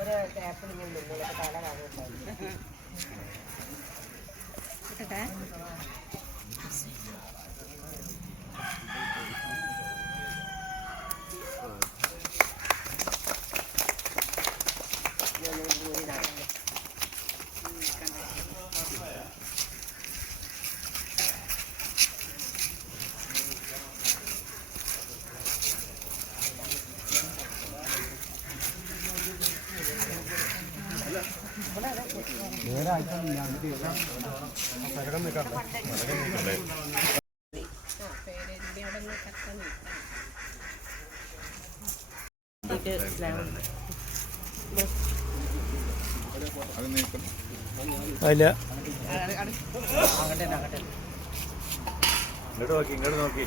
ഒരു ടാപ്പിൽ തല കാണുന്നുണ്ടാവും. അല്ല ഇങ്ങോട്ട് നോക്കി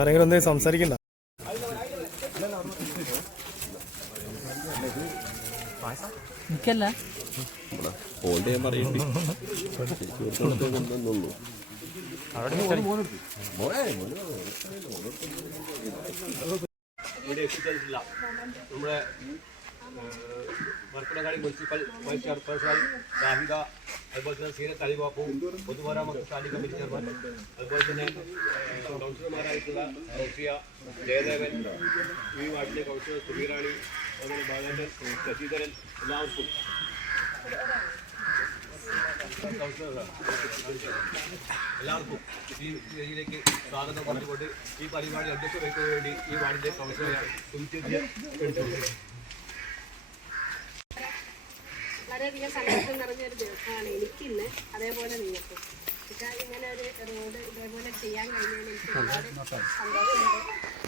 ആരെങ്കിലും ഒന്നേ സംസാരിക്കണ്ട. എനിക്കല്ല ഹോൾഡ് ചെയ്യാൻ പറയണ്ടേ ഇവിടെ എത്തിച്ചിട്ടില്ല. നമ്മുടെ മരപ്പനങ്ങാടി മുനിസിപ്പൽ വൈസ് ചെയർപേഴ്സൺ ഷാഹിദ, അതുപോലെ തന്നെ സീനിയർ അലിബാബു, പൊതുമരാമത്ത് സ്റ്റാൻഡിംഗ് കമ്മിറ്റി ചെയർമാൻ, അതുപോലെ തന്നെ കൗൺസിലർമാരായിട്ടുള്ള റോസിയ, ജയദേവൻ, ഈ വാർഡിലെ കൗൺസിലർ സുബീറാണി, അതുപോലെ ബാലന്റെ ശശിധരൻ, എല്ലാവർക്കും ഈ വേദിയിലേക്ക് സ്വാഗതം പറഞ്ഞുകൊണ്ട് ഈ പരിപാടി അധ്യക്ഷ വഹിക്കുന്നതിന് വേണ്ടി ഈ വാർഡിലെ കൗൺസിലറെ വളരെയധികം സന്തോഷം നിറഞ്ഞൊരു ദിവസമാണ് എനിക്കിന്ന്, അതേപോലെ നിങ്ങൾക്ക്. ഇങ്ങനെ ഒരു റോഡ് ഇതേപോലെ ചെയ്യാൻ കഴിഞ്ഞാൽ എനിക്ക് ഒരുപാട് സന്തോഷമുണ്ട്.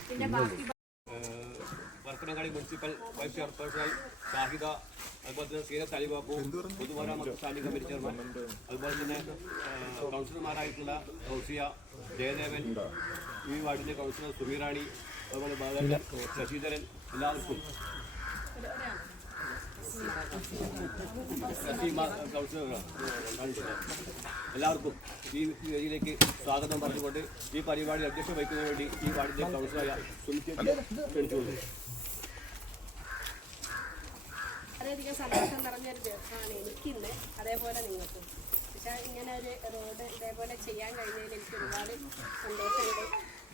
പിന്നെ ബാക്കി മരപ്പനങ്ങാടി മുനിസിപ്പൽ വൈസ് ചെയർപേഴ്സൺ ഷാഹിദ, അതുപോലെ തന്നെ സീനിയർ അലിബാബു, പൊതുമരാമത്ത് സ്റ്റാൻഡിംഗ് കമ്മിറ്റി ചെയർമാൻ, അതുപോലെ തന്നെ കൗൺസിലർമാരായിട്ടുള്ള റോസിയ, ജയദേവൻ, ഈ വാർഡിലെ കൗൺസിലർ സുബീറാണി, അതുപോലെ ബാലന്റെ ശശിധരൻ, എല്ലാവർക്കും എല്ലാവർക്കും ഈ വേദിയിലേക്ക് സ്വാഗതം പറഞ്ഞുകൊണ്ട് ഈ പരിപാടി അധ്യക്ഷ വഹിക്കുന്നതിന് വേണ്ടി ഈ വാർഡിലെ കൗൺസിലറായ ക്ഷണിച്ചുകൊള്ളു. വളരെയധികം സന്തോഷം നിറഞ്ഞൊരു ദിവസമാണ് എനിക്കിന്ന്, അതേപോലെ നിങ്ങൾക്കും. ഇങ്ങനെ ഒരു റോഡ് ഇതേപോലെ ചെയ്യാൻ കഴിഞ്ഞതിൽ എനിക്ക് ഒരുപാട് സന്തോഷമുണ്ട്.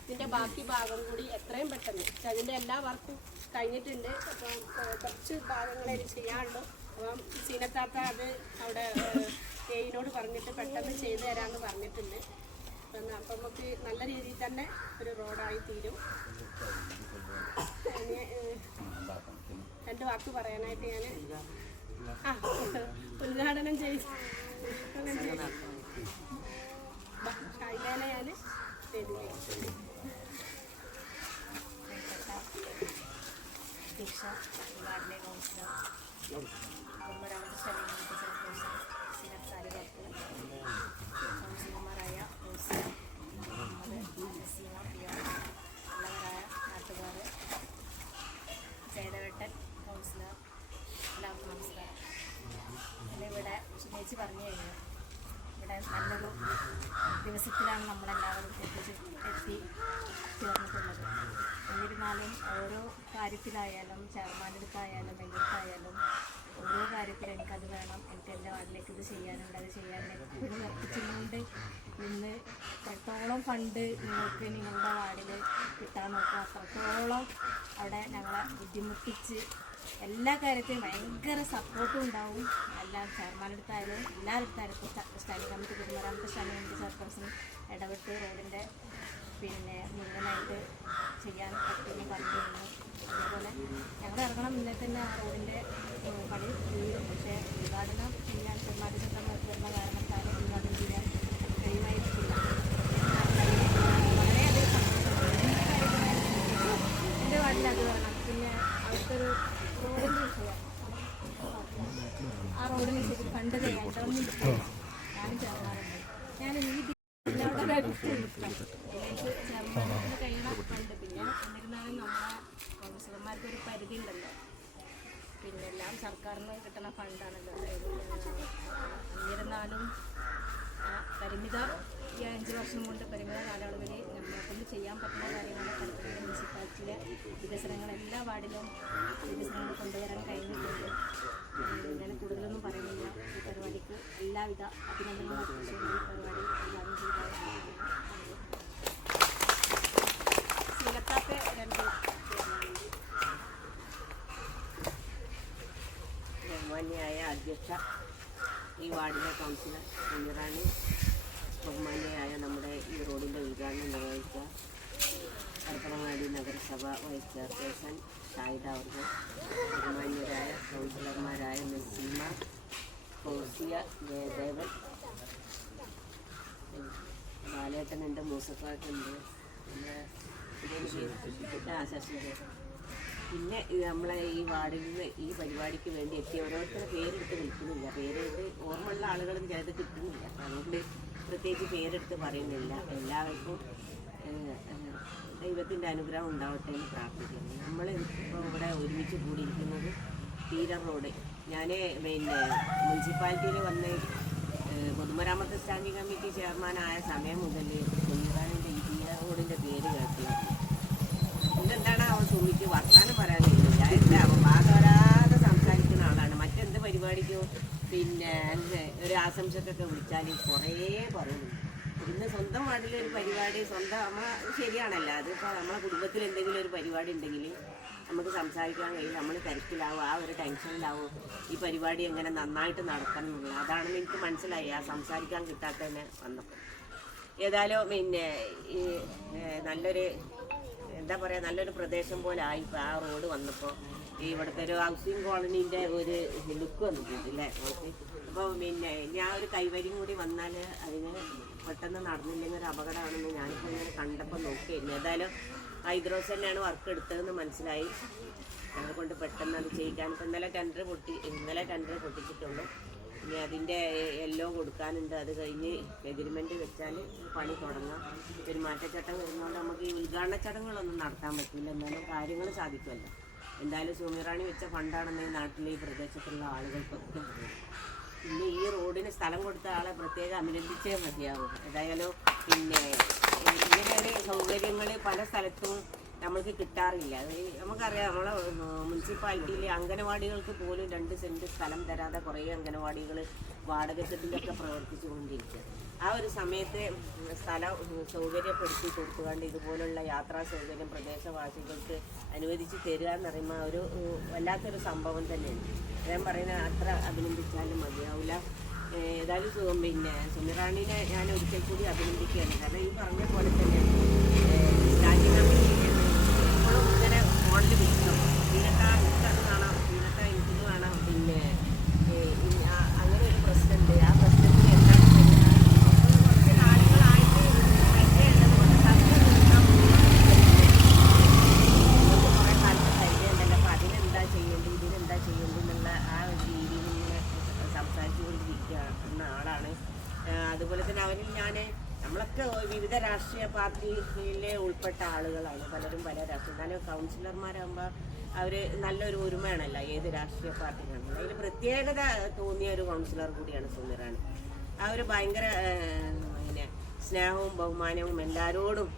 ഇതിൻ്റെ ബാക്കി ഭാഗം കൂടി എത്രയും പെട്ടെന്ന്, അതിൻ്റെ എല്ലാ വർക്കും കഴിഞ്ഞിട്ടുണ്ട്. അപ്പം കുറച്ച് ഭാഗങ്ങളെ ചെയ്യാനുള്ളൂ. അപ്പം സീനത്താത്ത അത് അവിടെ എയിനോട് പറഞ്ഞിട്ട് പെട്ടെന്ന് ചെയ്തു തരാമെന്ന് പറഞ്ഞിട്ടുണ്ട്. അപ്പം നമുക്ക് നല്ല രീതിയിൽ തന്നെ ഒരു റോഡായി തീരും. ഇനി 2 വാക്ക് പറയാനായിട്ട് ഞാൻ ഉദ്ഘാടനം ചെയ്ത് അതിലേനെ ഞാൻ വേദിയിലേക്ക് ദീക്ഷ, വാർഡിലെ കൗൺസിലർ, പൊതുമരാമത്ത് standing committee chairperson Zeenath Salibabu, കൗൺസിലർമാരായ റോസിയ, മുഹമ്മദ്, നസീമ, പിയാന, ഉള്ളവരായ നാട്ടുകാർ, ജയദേവേട്ടൻ, കൗൺസിലർ, എല്ലാവർക്കും നമസ്കാരം. ഇവിടെ ചേച്ചി പറഞ്ഞു കഴിഞ്ഞു, ഇവിടെ നല്ലൊരു ദിവസത്തിലാണ് നമ്മളെല്ലാവരും എത്തി ചേർന്നിട്ടുള്ളത്. എന്നിരുന്നാലും ഓരോ കാര്യത്തിലായാലും, ചെയർമാനെടുത്തായാലും മെമ്പർക്കായാലും ഓരോ കാര്യത്തിലും എനിക്കത് വേണം, എനിക്ക് എൻ്റെ വാർഡിലേക്ക് ഇത് ചെയ്യാനുണ്ട്, അത് ചെയ്യാനുണ്ട് എപ്പോഴും ഉറപ്പിച്ചുകൊണ്ട് ഇന്ന് എത്രത്തോളം ഫണ്ട് നിങ്ങൾക്ക് നിങ്ങളുടെ വാർഡിൽ കിട്ടാൻ നോക്കുക, അത്രത്തോളം അവിടെ ഞങ്ങളെ ബുദ്ധിമുട്ടിച്ച് എല്ലാ കാര്യത്തിലും ഭയങ്കര സപ്പോർട്ടും ഉണ്ടാവും. എല്ലാ ചെയർമാനെടുത്തായാലും എല്ലാവരുടെടുത്തായാലും സ്റ്റാൻഡിംഗ് കമ്മിറ്റി, പൊതുമരാമത്ത് സ്റ്റാൻഡിംഗ് കമ്മിറ്റി ചെയർപേഴ്സൺ ഇടപെട്ട് റോഡിൻ്റെ മുഴുവനായിട്ട് ചെയ്യാൻ പറ്റുമെന്ന് പറഞ്ഞിരുന്നു. അതേപോലെ ഞങ്ങൾ ഇറങ്ങണം ഇന്നലെ തന്നെ ആ റോഡിൻ്റെ പണി തീരും. പക്ഷേ ഉദ്ഘാടനം ചെയ്യാൻ പെരുമാറ്റച്ചട്ടം വരുന്ന കാരണത്താൽ ഉദ്ഘാടനം ചെയ്യാൻ കഴിയുമായിരിക്കില്ല. ചെയർമാനത്തിന് കഴിയണ ഫണ്ട്. പിന്നെ എന്നിരുന്നാലും നമ്മുടെ കൗൺസിലർമാർക്ക് ഒരു പരിധി ഉണ്ടല്ലോ. പിന്നെ എല്ലാം സർക്കാരിന് കിട്ടുന്ന ഫണ്ടാണല്ലോ. എന്നിരുന്നാലും പരിമിത ഈ 5 വർഷം കൊണ്ട് പരിമിത കാലയളവിൽ നമ്മളെക്കൊണ്ട് ചെയ്യാൻ പറ്റുന്ന കാര്യങ്ങൾ കൽപ്പറ്റ മുനിസിപ്പാലിറ്റിയിലെ വികസനങ്ങൾ എല്ലാ വാർഡിലും വികസനങ്ങൾ കൊണ്ടുവരാൻ കഴിഞ്ഞിട്ടുണ്ട്. ഞാൻ കൂടുതലൊന്നും പറയുന്നില്ല. ഈ പരിപാടിക്ക് എല്ലാവിധ അഭിനന്ദനങ്ങളും അർപ്പിച്ചുകൊണ്ട് ഈ പരിപാടി ഉദ്ഘാടനം ചെയ്തതാണ്. ശീലത്താത്ത 2 ബഹുമാന്യായ അധ്യക്ഷ, ഈ വാർഡിലെ കൗൺസിലർ സുമിറാണി, ബഹുമാന്യയായ നമ്മുടെ ഈ റോഡിൻ്റെ ഉദ്ഘാടനം നിർവഹിച്ച പരപ്പനങ്ങാടി നഗരസഭ വൈസ് ചെയർപേഴ്സൺ ഷാഹിദ അവർക്ക്, ബഹുമാന്യരായ കൗൺസിലർമാരായ നസീമ, ഫൗസിയ, ജയദേവൻ, ബാലേട്ടനുണ്ട്, മൂസക്കാട്ടുണ്ട്, ശശിധരൻ. പിന്നെ നമ്മളെ ഈ വാർഡിൽ നിന്ന് ഈ പരിപാടിക്ക് വേണ്ടി എത്തിയ ഓരോരുത്തരുടെ പേരെടുത്ത് വിളിക്കുന്നില്ല. പേരെടുത്ത് ഓർമ്മയുള്ള ആളുകളും ചിലത് കിട്ടുന്നില്ല. അതുകൊണ്ട് പ്രത്യേകിച്ച് പേരെടുത്ത് പറയുന്നില്ല. എല്ലാവർക്കും ദൈവത്തിൻ്റെ അനുഗ്രഹം ഉണ്ടാവട്ടെ എന്ന് പ്രാർത്ഥിക്കുന്നു. നമ്മൾ ഇപ്പോൾ ഇവിടെ ഒരുമിച്ച് കൂടിയിരിക്കുന്നത് തീരം റോഡ്. ഞാൻ പിന്നെ മുനിസിപ്പാലിറ്റിയിൽ വന്ന് പൊതുമരാമത്ത് സ്റ്റാൻഡിംഗ് കമ്മിറ്റി ചെയർമാനായ സമയം മുതൽ കുഞ്ഞിറാനിൻ്റെ ഈ തീരം റോഡിൻ്റെ പേര് കേൾക്കുന്നത്. ഇതെന്താണ് അവൻ സുമിക്ക് വർത്താനം പറയാൻ കഴിയില്ല. എന്താവും ഭാഗവരാതെ സംസാരിക്കുന്ന ആളാണ്. മറ്റെന്ത് പരിപാടിക്കോ പിന്നെ ഒരു ആശംസക്കൊക്കെ വിളിച്ചാൽ കുറേ പറയുന്നു. ഇന്ന് സ്വന്തം വാർഡിലൊരു പരിപാടി ശരിയാണല്ലോ. അതിപ്പോൾ നമ്മളെ കുടുംബത്തിൽ എന്തെങ്കിലും ഒരു പരിപാടി ഉണ്ടെങ്കിൽ നമുക്ക് സംസാരിക്കാൻ കഴിയും. നമ്മൾ തിരക്കിലാവും, ആ ഒരു ടെൻഷനിലാവും ഈ പരിപാടി എങ്ങനെ നന്നായിട്ട് നടക്കണം എന്നുള്ളത്. അതാണെന്ന് എനിക്ക് മനസ്സിലായി ആ സംസാരിക്കാൻ കിട്ടാത്തതന്നെ വന്നപ്പോൾ. ഏതായാലും പിന്നെ ഈ നല്ലൊരു എന്താ പറയുക, നല്ലൊരു പ്രദേശം പോലെ ആയി ഇപ്പോൾ ആ റോഡ് വന്നപ്പോൾ. ഈ ഇവിടുത്തെ ഒരു ഹൗസിംഗ് കോളനീൻ്റെ ഒരു ലുക്ക് വന്നിട്ടുണ്ട് അല്ലേ നമുക്ക്. അപ്പോൾ പിന്നെ ഞാൻ ഒരു കൈവരിയും കൂടി വന്നാൽ അതിന് പെട്ടെന്ന് നടന്നില്ലെങ്കിൽ ഒരു അപകടമാണെന്ന് ഞാനിപ്പോൾ ഇങ്ങനെ കണ്ടപ്പോൾ നോക്കിയിരുന്നു. ഏതായാലും ഹൈദ്രോസ് തന്നെയാണ് വർക്ക് എടുത്തതെന്ന് മനസ്സിലായി. ഞങ്ങളെ കൊണ്ട് പെട്ടെന്ന് അത് ചെയ്യിക്കാൻ. ഇപ്പോൾ ഇന്നലെ ടെൻഡർ പൊട്ടിച്ചിട്ടുള്ളൂ. ഇനി അതിൻ്റെ എല്ലാം കൊടുക്കാനുണ്ട്. അത് കഴിഞ്ഞ് എഗ്രിമെൻറ്റ് വെച്ചാൽ പണി തുടങ്ങാം. പെരുമാറ്റച്ചട്ടം വരുന്നതുകൊണ്ട് നമുക്ക് ഈ ഉദ്ഘാടന ചടങ്ങുകളൊന്നും നടത്താൻ പറ്റില്ല. എന്നാലും കാര്യങ്ങൾ സാധിക്കുമല്ലോ. എന്തായാലും സുമിറാണി വെച്ച ഫണ്ടാണെന്ന് ഈ നാട്ടിലെ ഈ പ്രദേശത്തുള്ള ആളുകൾക്കൊക്കെ അറിയാം. പിന്നെ ഈ റോഡിന് സ്ഥലം കൊടുത്ത ആളെ പ്രത്യേകം അഭിനന്ദിച്ചേ മതിയാവും. ഏതായാലും പിന്നെ ഇങ്ങനെയൊരു സൗകര്യങ്ങൾ പല സ്ഥലത്തും നമ്മൾക്ക് കിട്ടാറില്ല. അത് നമുക്കറിയാം. നമ്മളെ മുനിസിപ്പാലിറ്റിയിൽ അംഗനവാടികൾക്ക് പോലും 2 സെൻറ്റ് സ്ഥലം തരാതെ കുറേ അംഗനവാടികൾ വാടകക്കെട്ടിലൊക്കെ പ്രവർത്തിച്ചുകൊണ്ടിരിക്കുക. ആ ഒരു സമയത്ത് സ്ഥലം സൗകര്യപ്പെടുത്തി കൊടുത്തുകൊണ്ട് ഇതുപോലുള്ള യാത്രാ സൗകര്യം പ്രദേശവാസികൾക്ക് അനുവദിച്ച് തരിക എന്ന് പറയുമ്പോൾ ഒരു വല്ലാത്തൊരു സംഭവം തന്നെയാണ്. ഞാൻ പറയുന്നത് അത്ര അഭിനന്ദിച്ചാലും മതിയാവില്ല. ഏതായാലും പിന്നെ സുമിറാണിനെ ഞാൻ ഒരിക്കൽ കൂടി അഭിനന്ദിക്കുകയാണ്. കാരണം ഈ പറഞ്ഞ പോലെ തന്നെ സ്റ്റാൻഡിംഗ് കമ്മിറ്റി എപ്പോഴും ഇങ്ങനെ ഫോണിൽ വിളിക്കണം. തീരട്ട എനിക്കത് കാണാം, തീരട്ട എനിക്കിത് വേണം. പിന്നെ അങ്ങനെ ഒരു പ്രസിഡന്റ്, ആ പ്രസിഡന്റിന് എന്താണ് കുറച്ച് നാളുകളായിട്ട് പരിചയമുള്ളത് കൊണ്ട് സത്യം നിൽക്കാൻ കുറേ കാലത്ത് പരിചയമുണ്ടല്ലോ. അപ്പോൾ അതിനെന്താ ചെയ്യേണ്ടത്, ഇതിനെന്താ ചെയ്യേണ്ടത് എന്നുള്ള ആ ഒരു രീതിയിൽ ഇങ്ങനെ സംസാരിച്ചുകൊണ്ടിരിക്കുന്ന ആളാണ്. അതുപോലെ തന്നെ അവരിൽ നമ്മളൊക്കെ വിവിധ രാഷ്ട്രീയ പാർട്ടിയിലെ ഉൾപ്പെട്ട ആളുകളാണ്. പലരും പല രാഷ്ട്രീയ, എന്നാലും കൗൺസിലർമാരാകുമ്പോൾ അവർ നല്ലൊരു ഒരുമയാണല്ലോ ഏത് രാഷ്ട്രീയ പാർട്ടിക്കാണെങ്കിലും. അതിൽ പ്രത്യേകത തോന്നിയ ഒരു കൗൺസിലർ കൂടിയാണ് സുമിറാണി. ആ ഒരു ഭയങ്കര പിന്നെ സ്നേഹവും ബഹുമാനവും എല്ലാവരോടും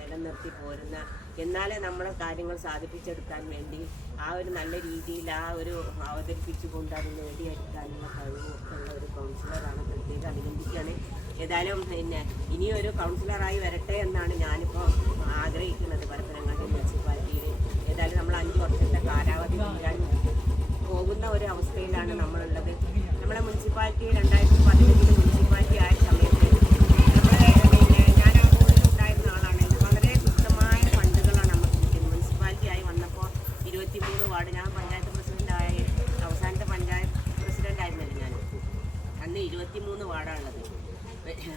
നിലനിർത്തി പോരുന്ന, എന്നാലേ നമ്മളെ കാര്യങ്ങൾ സാധിപ്പിച്ചെടുക്കാൻ വേണ്ടി ആ ഒരു നല്ല രീതിയിൽ ആ ഒരു അവതരിപ്പിച്ചുകൊണ്ട് അത് നേടിയെടുക്കാനുള്ള കഴിവും ഒക്കെ ഉള്ള ഒരു കൗൺസിലറാണ്. പ്രത്യേകം അഭിനന്ദിക്കുകയാണ്. ഏതായാലും പിന്നെ ഇനിയൊരു കൗൺസിലറായി വരട്ടെ എന്നാണ് ഞാനിപ്പോൾ ആഗ്രഹിക്കുന്നത് പരപ്പനങ്ങാടി മുനിസിപ്പാലിറ്റിയിൽ. ഏതായാലും നമ്മൾ 5 വർഷത്തെ കാലാവധി തീരാൻ പോകുന്ന ഒരു അവസ്ഥയിലാണ് നമ്മളുള്ളത്. നമ്മുടെ മുനിസിപ്പാലിറ്റി 2015 മുനിസിപ്പാലിറ്റി ആയ സമയത്ത് ഞാൻ ആ റോഡിൽ ഉണ്ടായിരുന്ന ആളാണ്. വളരെ തുച്ഛമായ ഫണ്ടുകളാണ് നമുക്ക് കിട്ടുന്നത്. മുനിസിപ്പാലിറ്റി ആയി വന്നപ്പോൾ 23 വാർഡ്, ഞാൻ പഞ്ചായത്ത് പ്രസിഡൻ്റായി അവസാനത്തെ പഞ്ചായത്ത് പ്രസിഡൻ്റായിരുന്നല്ലോ ഞാൻ. അന്ന് 23 വാർഡാണുള്ളത്.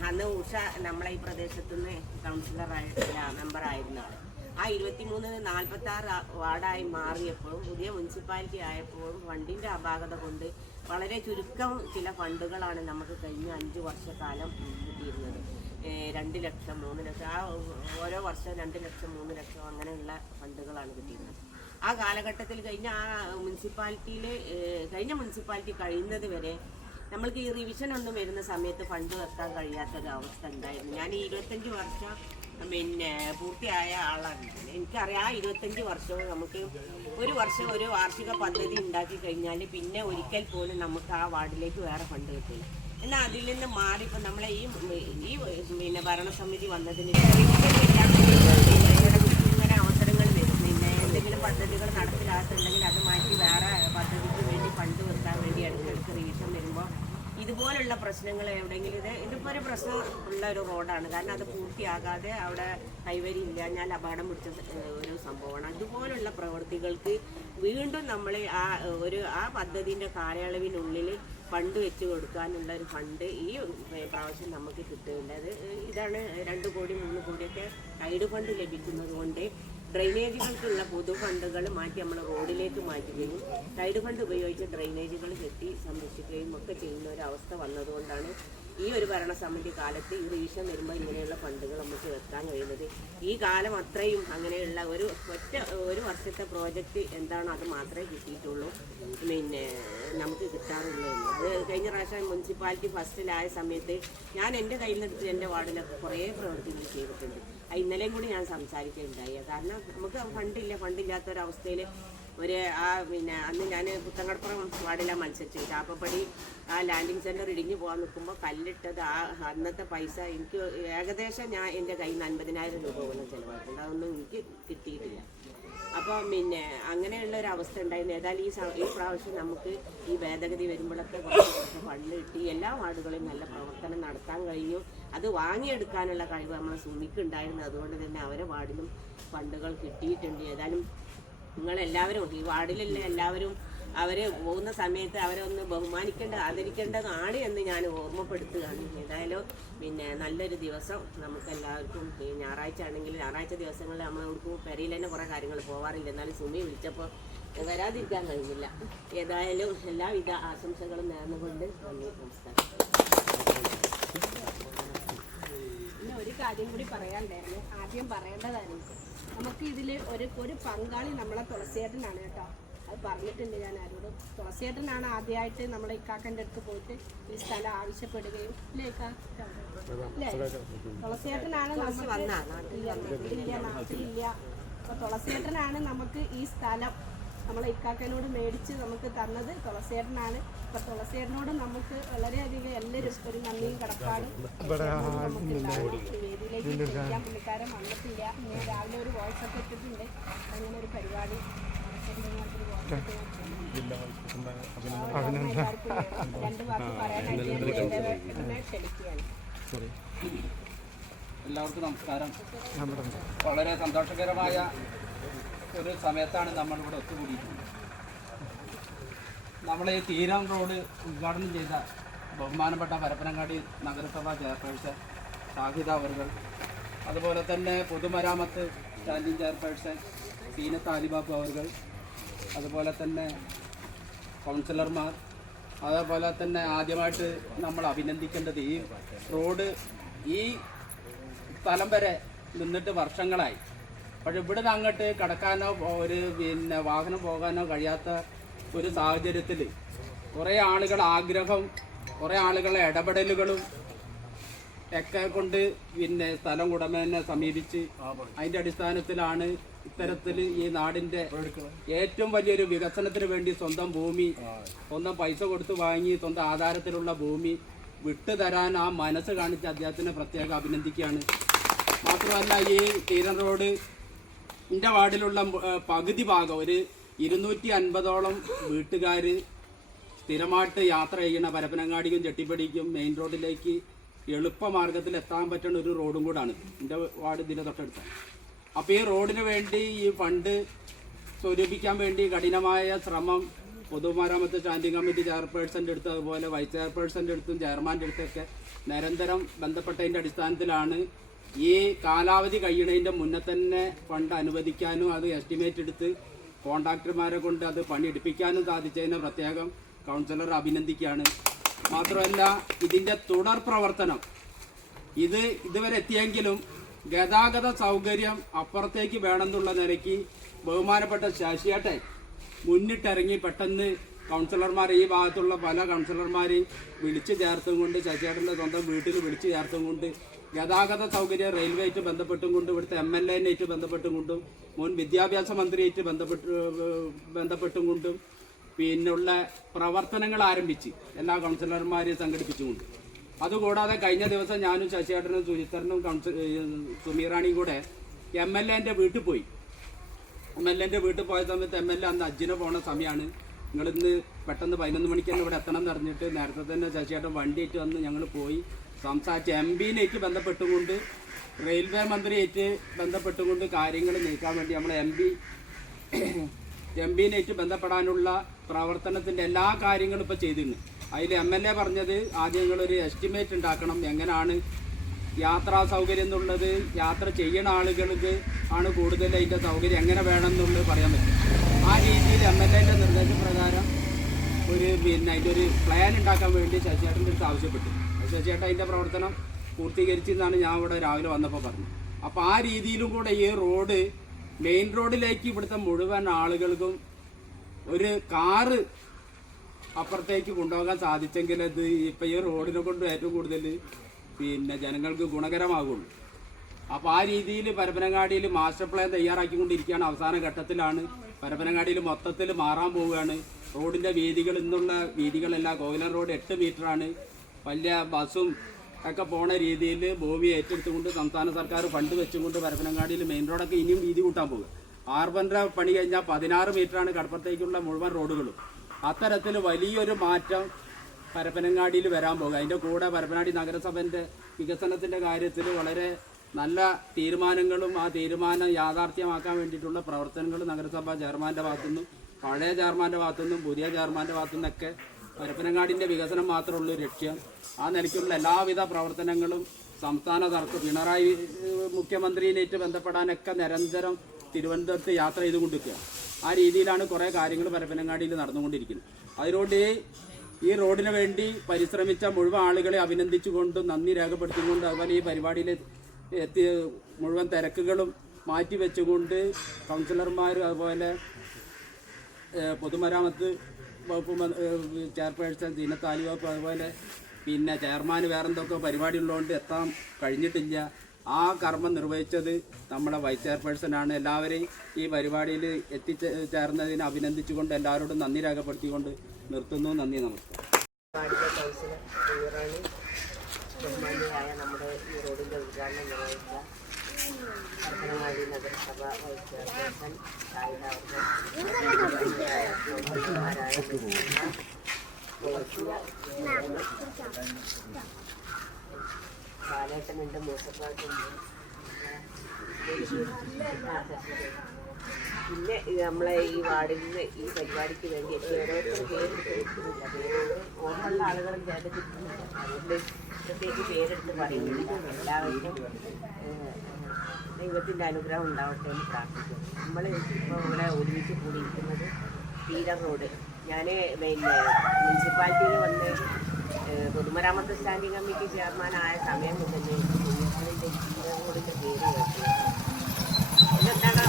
അന്ന് ഉഷ നമ്മളെ ഈ പ്രദേശത്തുനിന്ന് കൗൺസിലറായിട്ടുള്ള മെമ്പറായിരുന്ന ആൾ. ആ 23 46 വാർഡായി മാറിയപ്പോഴും പുതിയ മുനിസിപ്പാലിറ്റി ആയപ്പോഴും ഫണ്ടിൻ്റെ അപാകത കൊണ്ട് വളരെ ചുരുക്കം ചില ഫണ്ടുകളാണ് നമുക്ക് കഴിഞ്ഞ 5 വർഷക്കാലം കിട്ടിയിരുന്നത്. 2 ലക്ഷം 3 ലക്ഷം ആ ഓരോ വർഷം 2 ലക്ഷം 3 ലക്ഷം അങ്ങനെയുള്ള ഫണ്ടുകളാണ് കിട്ടിയിരുന്നത്. ആ കാലഘട്ടത്തിൽ കഴിഞ്ഞ മുനിസിപ്പാലിറ്റി കഴിയുന്നത് വരെ നമ്മൾക്ക് ഈ റിവിഷൻ ഒന്നും വരുന്ന സമയത്ത് ഫണ്ട് വെക്കാൻ കഴിയാത്തൊരു അവസ്ഥ ഉണ്ടായിരുന്നു. ഞാൻ ഈ 25 വർഷം പൂർത്തിയായ ആളാണ്. എനിക്കറിയാം 25 വർഷവും നമുക്ക് ഒരു വർഷം ഒരു വാർഷിക പദ്ധതി ഉണ്ടാക്കി കഴിഞ്ഞാൽ പിന്നെ ഒരിക്കൽ പോലും നമുക്ക് ആ വാർഡിലേക്ക് വേറെ ഫണ്ട് കിട്ടില്ല. എന്നാൽ അതിൽ നിന്ന് മാറി ഇപ്പം നമ്മളെ ഈ ഭരണസമിതി വന്നതിന് ഇങ്ങനെ അവസരങ്ങൾ വരും. എന്തെങ്കിലും പദ്ധതികൾ നടപ്പിലാക്കുന്നുണ്ടെങ്കിൽ അത് മാറ്റി വേറെ പദ്ധതിക്ക് വേണ്ടി ഫണ്ട് വെക്കാൻ വേണ്ടി ഇടയ്ക്കിടയ്ക്ക് റിവിഷൻ വരുമ്പോൾ ഇതുപോലുള്ള പ്രശ്നങ്ങൾ എവിടെയെങ്കിലും ഇതിപ്പോൾ ഒരു പ്രശ്നം ഉള്ള ഒരു റോഡാണ്. കാരണം അത് പൂർത്തിയാകാതെ അവിടെ കൈവരി ഇല്ലാഞ്ഞാൽ അപകടം പിടിച്ച ഒരു സംഭവമാണ്. അതുപോലുള്ള പ്രവൃത്തികൾക്ക് വീണ്ടും നമ്മൾ ആ പദ്ധതിൻ്റെ കാലയളവിനുള്ളിൽ ഫണ്ട് വെച്ച് കൊടുക്കാനുള്ള ഒരു ഫണ്ട് ഈ പ്രാവശ്യം നമുക്ക് കിട്ടുകയുള്ളത്. ഇതാണ് 2 കോടി 3 കോടിയൊക്കെ ടൈഡ് ഫണ്ട് ലഭിക്കുന്നത് കൊണ്ട് ഡ്രെയിനേജുകൾക്കുള്ള പൊതു ഫണ്ടുകൾ മാറ്റി നമ്മൾ റോഡിലേക്ക് മാറ്റുകയും ടൈഡ് ഫണ്ട് ഉപയോഗിച്ച് ഡ്രെയിനേജുകൾ കെട്ടി സംരക്ഷിക്കുകയും ഒക്കെ ചെയ്യുന്ന ഒരു അവസ്ഥ വന്നതുകൊണ്ടാണ് ഈ ഒരു ഭരണസമിതി കാലത്ത് ഈ റിവിഷൻ വരുമ്പോൾ ഇങ്ങനെയുള്ള ഫണ്ടുകൾ നമുക്ക് വെക്കാൻ കഴിയുന്നത്. ഈ കാലം അത്രയും അങ്ങനെയുള്ള ഒരു വർഷത്തെ പ്രോജക്റ്റ് എന്താണോ അത് മാത്രമേ കിട്ടിയിട്ടുള്ളൂ, നമുക്ക് കിട്ടാറുള്ളൂ. അത് കഴിഞ്ഞ പ്രാവശ്യം മുനിസിപ്പാലിറ്റി ഫസ്റ്റിലായ സമയത്ത് ഞാൻ എൻ്റെ കയ്യിൽ നിന്നെടുത്ത് എൻ്റെ വാർഡിലൊക്കെ കുറേ പ്രവൃത്തികൾ ചെയ്തിട്ടുണ്ട്. ഇന്നലെയും കൂടി ഞാൻ സംസാരിക്കുകയുണ്ടായി. കാരണം നമുക്ക് ഫണ്ടില്ലാത്തൊരവസ്ഥയിൽ അന്ന് ഞാൻ പുത്തങ്കടപ്പുറം വാർഡിലാണ് മത്സരിച്ചത്. ചാപ്പപ്പടി ആ ലാൻഡിങ് സെൻറ്റർ ഇടിഞ്ഞു പോകാൻ നിൽക്കുമ്പോൾ കല്ലിട്ടത് അന്നത്തെ പൈസ എനിക്ക് ഏകദേശം ഞാൻ എൻ്റെ കയ്യിൽ നിന്ന് 50,000 രൂപ പോലും ചിലവായിട്ടുണ്ട്. അതൊന്നും എനിക്ക് കിട്ടിയിട്ടില്ല. അപ്പോൾ അങ്ങനെയുള്ള ഒരു അവസ്ഥ ഉണ്ടായിരുന്നു. ഏതായാലും ഈ പ്രാവശ്യം നമുക്ക് ഈ ഭേദഗതി വരുമ്പോഴൊക്കെ കുറച്ച് ഫണ്ട് കിട്ടി എല്ലാ വാർഡുകളിലും നല്ല പ്രവർത്തനം നടത്താൻ കഴിഞ്ഞു. അത് വാങ്ങിയെടുക്കാനുള്ള കഴിവ് നമ്മളെ സുമിക്കുണ്ടായിരുന്നു. അതുകൊണ്ട് തന്നെ അവരെ വാർഡിലും ഫണ്ടുകൾ കിട്ടിയിട്ടുണ്ട്. ഏതായാലും നിങ്ങളെല്ലാവരും ഈ വാർഡിലുള്ള എല്ലാവരും അവർ പോകുന്ന സമയത്ത് അവരെ ഒന്ന് ആദരിക്കേണ്ടതാണ് എന്ന് ഞാൻ ഓർമ്മപ്പെടുത്തുകയാണ്. ഏതായാലും നല്ലൊരു ദിവസം നമുക്കെല്ലാവർക്കും ഈ ഞായറാഴ്ച ദിവസങ്ങളിൽ നമ്മൾ അവർക്കും പെരയിൽ തന്നെ കുറേ കാര്യങ്ങൾ പോകാറില്ല. എന്നാലും സുമി വിളിച്ചപ്പോൾ വരാതിരിക്കാൻ കഴിഞ്ഞില്ല. ഏതായാലും എല്ലാവിധ ആശംസകളും നേർന്നുകൊണ്ട് നന്ദി, നമസ്കാരം. പിന്നെ ഒരു കാര്യം കൂടി പറയാനുണ്ടായിരുന്നു, ആദ്യം പറയേണ്ടതായിരുന്നു. നമുക്ക് ഇതിൽ ഒരു പങ്കാളി നമ്മളെ തുളസിയേട്ടനാണ് കേട്ടോ. അത് പറഞ്ഞിട്ടുണ്ട് ഞാൻ ആരോടും. തുളസിയേട്ടനാണ് ആദ്യമായിട്ട് നമ്മളെ ഇക്കാക്കൻ്റെ അടുത്ത് പോയിട്ട് ഈ സ്ഥലം ആവശ്യപ്പെടുകയും അല്ലേ തുളസിയേട്ടനാണ് നാട്ടിലില്ല. അപ്പോൾ തുളസിയേട്ടനാണ് നമുക്ക് ഈ സ്ഥലം നമ്മളെ ഇക്കാക്കനോട് മേടിച്ച് നമുക്ക് തന്നത് തുളസിയേട്ടനാണ്. അപ്പോൾ തുളസിയേട്ടനോട് നമുക്ക് വളരെയധികം എല്ലാവരും ഒരു നന്ദിയും കടപ്പാടും വേദിയിലേക്ക് ചെയ്യാൻ പുള്ളിക്കാരൻ വന്നിട്ടില്ല. ഞാൻ രാവിലെ ഒരു വോയിസ് ഒക്കെ ഇട്ടിട്ടുണ്ട്. അങ്ങനെ ഒരു പരിപാടി രണ്ട് വാക്ക് പറയാനായിട്ട് ക്ഷണിക്കുകയാണ്. എല്ലാവർക്കും നമസ്കാരം. വളരെ സന്തോഷകരമായ ഒരു സമയത്താണ് നമ്മളിവിടെ ഒത്തുകൂടിയിട്ടുള്ളത്. നമ്മളെ ഈ തീരം റോഡ് ഉദ്ഘാടനം ചെയ്ത ബഹുമാനപ്പെട്ട പരപ്പനങ്ങാടി നഗരസഭാ ചെയർപേഴ്സൺ ഷാഹിദ അവർകൾ, അതുപോലെ തന്നെ പൊതുമരാമത്ത് സ്റ്റാൻഡിംഗ് ചെയർപേഴ്സൺ സീനത്ത് അലിബാബു അവർകൾ, അതുപോലെ തന്നെ കൗൺസിലർമാർ, അതേപോലെ തന്നെ ആദ്യമായിട്ട് നമ്മൾ അഭിനന്ദിക്കേണ്ടത് ഈ റോഡ് ഈ സ്ഥലം വരെ നിന്നിട്ട് വർഷങ്ങളായി. പക്ഷെ ഇവിടെ നിന്ന് അങ്ങോട്ട് കടക്കാനോ വാഹനം പോകാനോ കഴിയാത്ത ഒരു സാഹചര്യത്തിൽ കുറേ ആളുകൾ ആഗ്രഹം, കുറേ ആളുകളെ ഇടപെടലുകളും ഒക്കെ കൊണ്ട് സ്ഥലം ഉടമേനെ സമീപിച്ച് അതിൻ്റെ അടിസ്ഥാനത്തിലാണ് ഇത്തരത്തിൽ ഈ നാടിൻ്റെ ഏറ്റവും വലിയൊരു വികസനത്തിന് വേണ്ടി സ്വന്തം ഭൂമി, സ്വന്തം പൈസ കൊടുത്ത് വാങ്ങി സ്വന്തം ആധാരത്തിലുള്ള ഭൂമി വിട്ടുതരാൻ ആ മനസ്സ് കാണിച്ച അദ്ദേഹത്തിനെ പ്രത്യേകം അഭിനന്ദിക്കുകയാണ്. മാത്രമല്ല ഈ തീരം റോഡ് എൻ്റെ വാർഡിലുള്ള പകുതി ഭാഗം ഒരു 250ഓളം വീട്ടുകാർ സ്ഥിരമായിട്ട് യാത്ര ചെയ്യണ പരപ്പനങ്ങാടിക്കും ചെട്ടിപ്പടിക്കും മെയിൻ റോഡിലേക്ക് എളുപ്പമാർഗത്തിൽ എത്താൻ പറ്റുന്ന ഒരു റോഡും കൂടാണ് എൻ്റെ വാർഡ് ഇതിൻ്റെ തൊട്ടടുത്താണ്. അപ്പോൾ ഈ റോഡിന് വേണ്ടി ഈ ഫണ്ട് സ്വരൂപിക്കാൻ വേണ്ടി കഠിനമായ ശ്രമം പൊതുമരാമത്ത് സ്റ്റാൻഡിംഗ് കമ്മിറ്റി ചെയർപേഴ്സൻ്റെ അടുത്ത്, അതുപോലെ വൈസ് ചെയർപേഴ്സൻ്റെ അടുത്തും ചെയർമാൻ്റെ അടുത്തൊക്കെ നിരന്തരം ബന്ധപ്പെട്ടതിൻ്റെ അടിസ്ഥാനത്തിലാണ് ഈ കാലാവധി കഴിയണതിൻ്റെ മുന്നേ തന്നെ ഫണ്ട് അനുവദിക്കാനും അത് എസ്റ്റിമേറ്റ് എടുത്ത് കോൺട്രാക്ടർമാരെ കൊണ്ട് അത് പണിയെടുപ്പിക്കാനും സാധിച്ചതിന് പ്രത്യേകം കൗൺസിലർ അഭിനന്ദിക്കുകയാണ്. മാത്രമല്ല ഇതിൻ്റെ തുടർ പ്രവർത്തനം ഇതുവരെ എത്തിയെങ്കിലും ഗതാഗത സൗകര്യം അപ്പുറത്തേക്ക് വേണമെന്നുള്ള നിലയ്ക്ക് ബഹുമാനപ്പെട്ട ശശിയേട്ടൻ മുന്നിട്ടിറങ്ങി പെട്ടെന്ന് കൗൺസിലർമാർ ഈ ഭാഗത്തുള്ള പല കൗൺസിലർമാരെയും വിളിച്ചു ചേർത്തും കൊണ്ട് ശശിയേട്ടൻ്റെ സ്വന്തം വീട്ടിൽ വിളിച്ചു ചേർത്തും കൊണ്ട് ഗതാഗത സൗകര്യം റെയിൽവേയായിട്ട് ബന്ധപ്പെട്ടും കൊണ്ട് ഇവിടുത്തെ MLA-നായിട്ട് ബന്ധപ്പെട്ടും കൊണ്ടും മുൻ വിദ്യാഭ്യാസ മന്ത്രിയായിട്ട് ബന്ധപ്പെട്ടും കൊണ്ടും പിന്നുള്ള പ്രവർത്തനങ്ങൾ ആരംഭിച്ച് എല്ലാ കൗൺസിലർമാരെയും സംഘടിപ്പിച്ചുകൊണ്ട്. അതുകൂടാതെ കഴിഞ്ഞ ദിവസം ഞാനും ശശിയേട്ടനും സുചിത്രനും സുമീറാണിയും കൂടെ MLA-ൻ്റെ വീട്ടിൽ പോയി. MLA-ൻ്റെ വീട്ടിൽ പോയ സമയത്ത് MLA അന്ന് ഹജ്ജിന് പോണ സമയമാണ്. നിങ്ങളിന്ന് പെട്ടെന്ന് 11 മണിക്ക് തന്നെ ഇവിടെ എത്തണം എന്ന് പറഞ്ഞിട്ട് നേരത്തെ തന്നെ ശശിയേട്ടൻ വണ്ടിയായിട്ട് വന്ന് ഞങ്ങൾ പോയി സംസാരിച്ച് MP-നായിട്ട് ബന്ധപ്പെട്ടുകൊണ്ട് റെയിൽവേ മന്ത്രിയായിട്ട് ബന്ധപ്പെട്ടുകൊണ്ട് കാര്യങ്ങൾ നീക്കാൻ വേണ്ടി നമ്മൾ MP-നായിട്ട് ബന്ധപ്പെടാനുള്ള പ്രവർത്തനത്തിൻ്റെ എല്ലാ കാര്യങ്ങളും ഇപ്പോൾ ചെയ്തിരുന്നു. അതിൽ MLA പറഞ്ഞത് ആദ്യം നിങ്ങളൊരു എസ്റ്റിമേറ്റ് ഉണ്ടാക്കണം, എങ്ങനെയാണ് യാത്രാ സൗകര്യം എന്നുള്ളത്, യാത്ര ചെയ്യുന്ന ആളുകൾക്ക് ആണ് കൂടുതൽ അതിൻ്റെ സൗകര്യം എങ്ങനെ വേണം എന്നുള്ളത് പറയാൻ പറ്റും. ആ രീതിയിൽ MLA-ൻ്റെ നിർദ്ദേശപ്രകാരം അതിൻ്റെ ഒരു പ്ലാൻ ഉണ്ടാക്കാൻ വേണ്ടി ശശിയേട്ടൻ്റെ അടുത്ത് ആവശ്യപ്പെട്ടു. ശശിയേട്ടൻ അതിൻ്റെ പ്രവർത്തനം പൂർത്തീകരിച്ചെന്നാണ് ഞാൻ ഇവിടെ രാവിലെ വന്നപ്പോൾ പറഞ്ഞത്. അപ്പോൾ ആ രീതിയിലും കൂടെ ഈ റോഡ് മെയിൻ റോഡിലേക്ക് ഇവിടുത്തെ മുഴുവൻ ആളുകൾക്കും ഒരു കാറ് അപ്പുറത്തേക്ക് കൊണ്ടുപോകാൻ സാധിച്ചെങ്കിൽ അത് ഇപ്പം ഈ റോഡിനെ കൊണ്ട് ഏറ്റവും കൂടുതൽ ജനങ്ങൾക്ക് ഗുണകരമാകുള്ളൂ. അപ്പോൾ ആ രീതിയിൽ പരപ്പനങ്ങാടിയിൽ മാസ്റ്റർ പ്ലാൻ തയ്യാറാക്കിക്കൊണ്ടിരിക്കുകയാണ്. അവസാന ഘട്ടത്തിലാണ്. പരപ്പനങ്ങാടിയിൽ മൊത്തത്തിൽ മാറാൻ പോവുകയാണ്. റോഡിൻ്റെ വീതികൾ ഇന്നുള്ള വീതികളല്ല. കോവിലൻ റോഡ് 8 മീറ്ററാണ്. വലിയ ബസ്സും ഒക്കെ പോണ രീതിയിൽ ഭൂമി ഏറ്റെടുത്തുകൊണ്ട് സംസ്ഥാന സർക്കാർ ഫണ്ട് വെച്ചുകൊണ്ട് പരപ്പനങ്ങാടിയിൽ മെയിൻ റോഡൊക്കെ ഇനിയും വീതി കൂട്ടാൻ പോകുക. ആർബൻ്റെ പണി കഴിഞ്ഞാൽ 16 മീറ്ററാണ് കടപ്പുറത്തേക്കുള്ള മുഴുവൻ റോഡുകളും. അത്തരത്തിൽ വലിയൊരു മാറ്റം പരപ്പനങ്ങാടിയിൽ വരാൻ പോകുക. അതിൻ്റെ കൂടെ പരപ്പനങ്ങാടി നഗരസഭൻ്റെ വികസനത്തിൻ്റെ കാര്യത്തിൽ വളരെ നല്ല തീരുമാനങ്ങളും ആ തീരുമാനം യാഥാർത്ഥ്യമാക്കാൻ വേണ്ടിയിട്ടുള്ള പ്രവർത്തനങ്ങൾ നഗരസഭാ ചെയർമാൻ്റെ ഭാഗത്തുനിന്നും പഴയ ചെയർമാൻ്റെ ഭാഗത്തുനിന്നും പുതിയ ചെയർമാൻ്റെ ഭാഗത്തുനിന്നൊക്കെ പരപ്പനങ്ങാടിൻ്റെ വികസനം മാത്രമുള്ള ലക്ഷ്യം. ആ നിലയ്ക്കുള്ള എല്ലാവിധ പ്രവർത്തനങ്ങളും സംസ്ഥാന സർക്കാർ പിണറായി മുഖ്യമന്ത്രിയിലേക്ക് ബന്ധപ്പെടാനൊക്കെ നിരന്തരം തിരുവനന്തപുരത്ത് യാത്ര ചെയ്തുകൊണ്ടിരിക്കുക. ആ രീതിയിലാണ് കുറേ കാര്യങ്ങൾ പരപ്പനങ്ങാടിയിൽ നടന്നുകൊണ്ടിരിക്കുന്നത്. അതിനോട് ഈ റോഡിന് വേണ്ടി പരിശ്രമിച്ച മുഴുവൻ ആളുകളെ അഭിനന്ദിച്ചുകൊണ്ടും നന്ദി രേഖപ്പെടുത്തിക്കൊണ്ടും അതുപോലെ ഈ പരിപാടിയിൽ മുഴുവൻ തിരക്കുകളും മാറ്റിവെച്ചുകൊണ്ട് കൗൺസിലർമാരും അതുപോലെ പൊതുമരാമത്ത് വകുപ്പ് ചെയർപേഴ്സൺ സീനത്ത് അലി വകുപ്പ് അതുപോലെ ചെയർമാൻ വേറെന്തൊക്കെ പരിപാടി ഉള്ളതുകൊണ്ട് എത്താൻ കഴിഞ്ഞിട്ടില്ല. ആ കർമ്മം നിർവഹിച്ചത് നമ്മുടെ വൈസ് ചെയർപേഴ്സണാണ്. എല്ലാവരെയും ഈ പരിപാടിയിൽ എത്തിച്ചേർന്നതിനെ അഭിനന്ദിച്ചുകൊണ്ട് എല്ലാവരോടും നന്ദി രേഖപ്പെടുത്തിക്കൊണ്ട് നിർത്തുന്നു. നന്ദി, നമസ്കാരം. ബഹുമാനിയായ നമ്മുടെ ഈ റോഡിൻ്റെ ഉദ്ഘാടനം നിർവഹിച്ച പരപ്പനങ്ങാടി നഗരസഭ വൈസ് ചെയർപേഴ്സൺ ബാലേട്ടനുണ്ട്, മൂസപ്പാട്ടുണ്ട്, പിന്നെ നമ്മളെ ഈ വാർഡിൽ നിന്ന് ഈ പരിപാടിക്ക് വേണ്ടി ഓരോരുത്തരും പേരെടുത്തില്ല. പേരോട് ഓർമ്മയുള്ള ആളുകളും കേട്ടിട്ടില്ല. അതുകൊണ്ട് പ്രത്യേകിച്ച് പേരെടുത്ത് പറയുന്നില്ല. എല്ലാവർക്കും ദൈവത്തിൻ്റെ അനുഗ്രഹം ഉണ്ടാവട്ടെ എന്ന് പ്രാർത്ഥിക്കുന്നു. നമ്മൾ ഇപ്പോൾ ഇവിടെ ഒരുമിച്ച് കൂടിയിരിക്കുന്നത് തീരം റോഡ്. ഞാൻ മുനിസിപ്പാലിറ്റിയിൽ വന്ന് പൊതുമരാമത്ത് സ്റ്റാൻഡിംഗ് കമ്മിറ്റി ചെയർമാനായ സമയം മുതൽ കുഞ്ഞിൻ്റെ തീരം റോഡിൻ്റെ പേര് കേട്ടു. എന്താണ്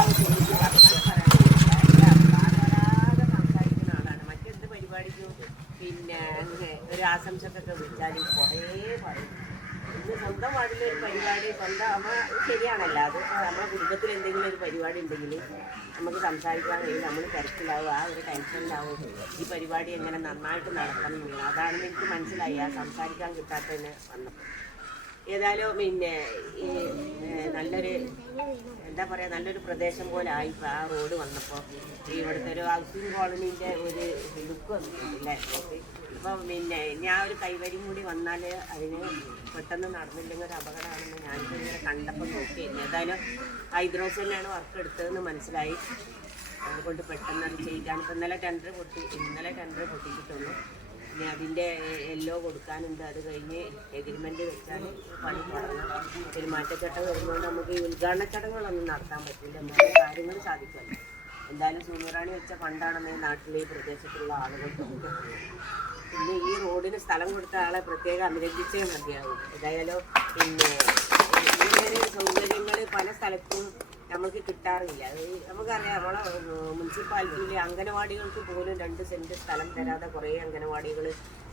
സംസാരിക്കുന്ന ആളാണ്. മറ്റെന്ത് പരിപാടിക്കും ഒരു ആശംസക്കൊക്കെ വിളിച്ചാൽ കുറേ പറയും. ഇന്ന് സ്വന്തം വാർഡിലൊരു പരിപാടി സ്വന്തം അമ്മ ശരിയാണല്ലോ. അത് നമ്മുടെ കുടുംബത്തിൽ എന്തെങ്കിലും ഒരു പരിപാടി ഉണ്ടെങ്കിൽ നമുക്ക് സംസാരിക്കാൻ കഴിയും. നമ്മൾ തിരക്കിലാവും, ആ ഒരു ടെൻഷനിലാവും. ഈ പരിപാടി എങ്ങനെ നന്നായിട്ട് നടത്തണം എന്നുള്ളത് അതാണെന്ന് എനിക്ക് മനസ്സിലായി. ആ സംസാരിക്കാൻ കിട്ടാത്തതിന് വന്നപ്പോൾ ഏതായാലും ഈ നല്ലൊരു എന്താ പറയുക നല്ലൊരു പ്രദേശം പോലെ ആയി. ഇപ്പോൾ ആ റോഡ് വന്നപ്പോൾ ഇവിടുത്തെ ഒരു ഹൗസിംഗ് കോളനീൻ്റെ ഒരു ലുക്ക് വന്നിട്ടില്ലേ. ഇപ്പം ഞാൻ ഒരു കൈവരിയും കൂടി വന്നാൽ അതിന് പെട്ടെന്ന് നടന്നില്ലെങ്കിൽ ഒരു അപകടമാണെന്ന് ഞാനിപ്പോൾ ഇങ്ങനെ കണ്ടപ്പോൾ നോക്കിയിരുന്നു. ഏതായാലും ഹൈദ്രോസ് തന്നെയാണ് വർക്ക് എടുത്തതെന്ന് മനസ്സിലായി. അതുകൊണ്ട് പെട്ടെന്ന് അത് ചെയ്താണ്. ഇപ്പം ഇന്നലെ ടെൻഡർ പൊട്ടിച്ചിട്ടുള്ളൂ. പിന്നെ അതിൻ്റെ എല്ലോ കൊടുക്കാനുണ്ട്. അത് കഴിഞ്ഞ് എഗ്രിമെൻ്റ് വെച്ചാൽ പണി തുടങ്ങണം. പെരുമാറ്റച്ചട്ടം വരുന്നതുകൊണ്ട് നമുക്ക് ഈ ഉദ്ഘാടന ചടങ്ങുകളൊന്നും നടത്താൻ പറ്റില്ല. നമുക്ക് കാര്യങ്ങൾ സാധിക്കുമല്ലോ. എന്തായാലും സുമറാണി വെച്ച ഫണ്ടാണെന്ന് ഈ നാട്ടിലെ ഈ പ്രദേശത്തുള്ള ആളുകൾക്കൊക്കെ പിന്നെ ഈ റോഡിന് സ്ഥലം കൊടുത്ത ആളെ പ്രത്യേകം അഭിനന്ദിച്ചേ മതിയാവും. ഏതായാലും പിന്നെ ഇങ്ങനെ സൗകര്യങ്ങൾ പല സ്ഥലത്തും നമുക്ക് കിട്ടാറില്ല. നമുക്കറിയാം നമ്മളെ മുനിസിപ്പാലിറ്റിയിലെ അംഗനവാടികൾക്ക് പോലും 2 സെൻറ്റ് സ്ഥലം തരാതെ കുറേ അംഗനവാടികൾ